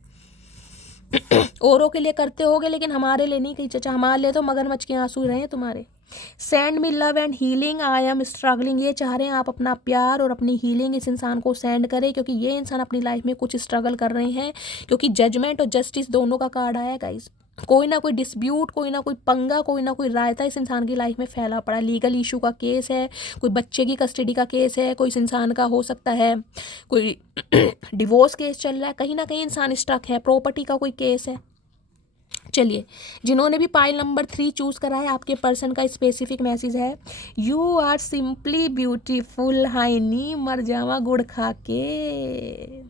औरों के लिए करते होगे लेकिन हमारे लिए नहीं, कहीं चाचा हमारे लिए तो मगरमच्छ के आंसू रहे हैं तुम्हारे। Send me love and healing, I am struggling, ये चाह रहे हैं आप अपना प्यार और अपनी हीलिंग इस इंसान को सेंड करें, क्योंकि ये इंसान अपनी लाइफ में कुछ स्ट्रगल कर रहे हैं। क्योंकि जजमेंट और जस्टिस दोनों का कार्ड आया है गाइस। कोई ना कोई डिस्प्यूट, कोई ना कोई पंगा, कोई ना कोई रायता इस इंसान की लाइफ में फैला पड़ा है। लीगल इशू का केस है, कोई बच्चे की कस्टडी का केस है, कोई इस इंसान का हो सकता है कोई डिवोर्स केस चल रहा है, कहीं ना कहीं इंसान स्टक है, प्रॉपर्टी का कोई केस है। चलिए, जिन्होंने भी पाइल नंबर 3 चूज करा है, आपके पर्सन का स्पेसिफिक मैसेज है, यू आर सिंपली ब्यूटीफुल, हाय नी मर जावा गुड़ खा के।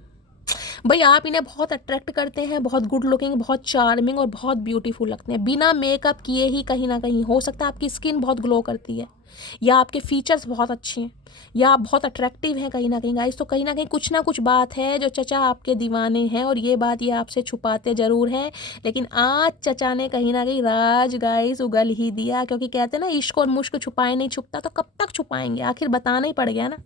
भाई आप इन्हें बहुत अट्रैक्ट करते हैं, बहुत गुड लुकिंग, बहुत चार्मिंग और बहुत ब्यूटीफुल लगते हैं। बिना मेकअप किए ही कहीं ना कहीं हो सकता है आपकी स्किन बहुत ग्लो करती है, या आपके फीचर्स बहुत अच्छे हैं, या आप बहुत अट्रैक्टिव हैं कहीं ना कहीं गाइस। तो कहीं ना कहीं कुछ ना कुछ बात है जो चचा आपके दीवाने हैं, और ये बात ये आपसे छुपाते ज़रूर हैं। लेकिन आज चचा ने कहीं ना कहीं राज गाइस उगल ही दिया, क्योंकि कहते हैं ना इश्क और मुश्क छुपाए नहीं छुपता, तो कब तक छुपाएंगे, आखिर बताना ही पड़ गया ना।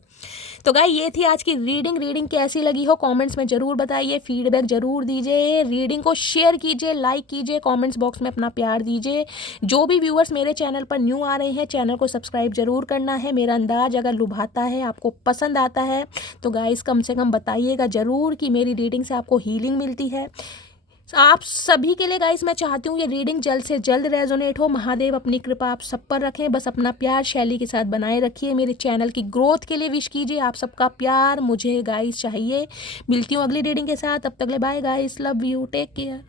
तो गाइस ये थी आज की रीडिंग कैसी लगी हो कमेंट्स में ज़रूर बताइए, फीडबैक ज़रूर दीजिए, रीडिंग को शेयर कीजिए, लाइक कीजिए, कमेंट्स बॉक्स में अपना प्यार दीजिए। जो भी व्यूअर्स मेरे चैनल पर न्यू आ रहे हैं, चैनल को सब्सक्राइब जरूर करना है। मेरा अंदाज अगर लुभाता है, आपको पसंद आता है, तो गाइस कम से कम बताइएगा ज़रूर कि मेरी रीडिंग से आपको हीलिंग मिलती है। आप सभी के लिए गाइस मैं चाहती हूँ ये रीडिंग जल्द से जल्द रेजोनेट हो। महादेव अपनी कृपा आप सब पर रखें, बस अपना प्यार शैली के साथ बनाए रखिए। मेरे चैनल की ग्रोथ के लिए विश कीजिए, आप सबका प्यार मुझे गाइस चाहिए। मिलती हूँ अगली रीडिंग के साथ, तब तक ले bye guys, love you, take care.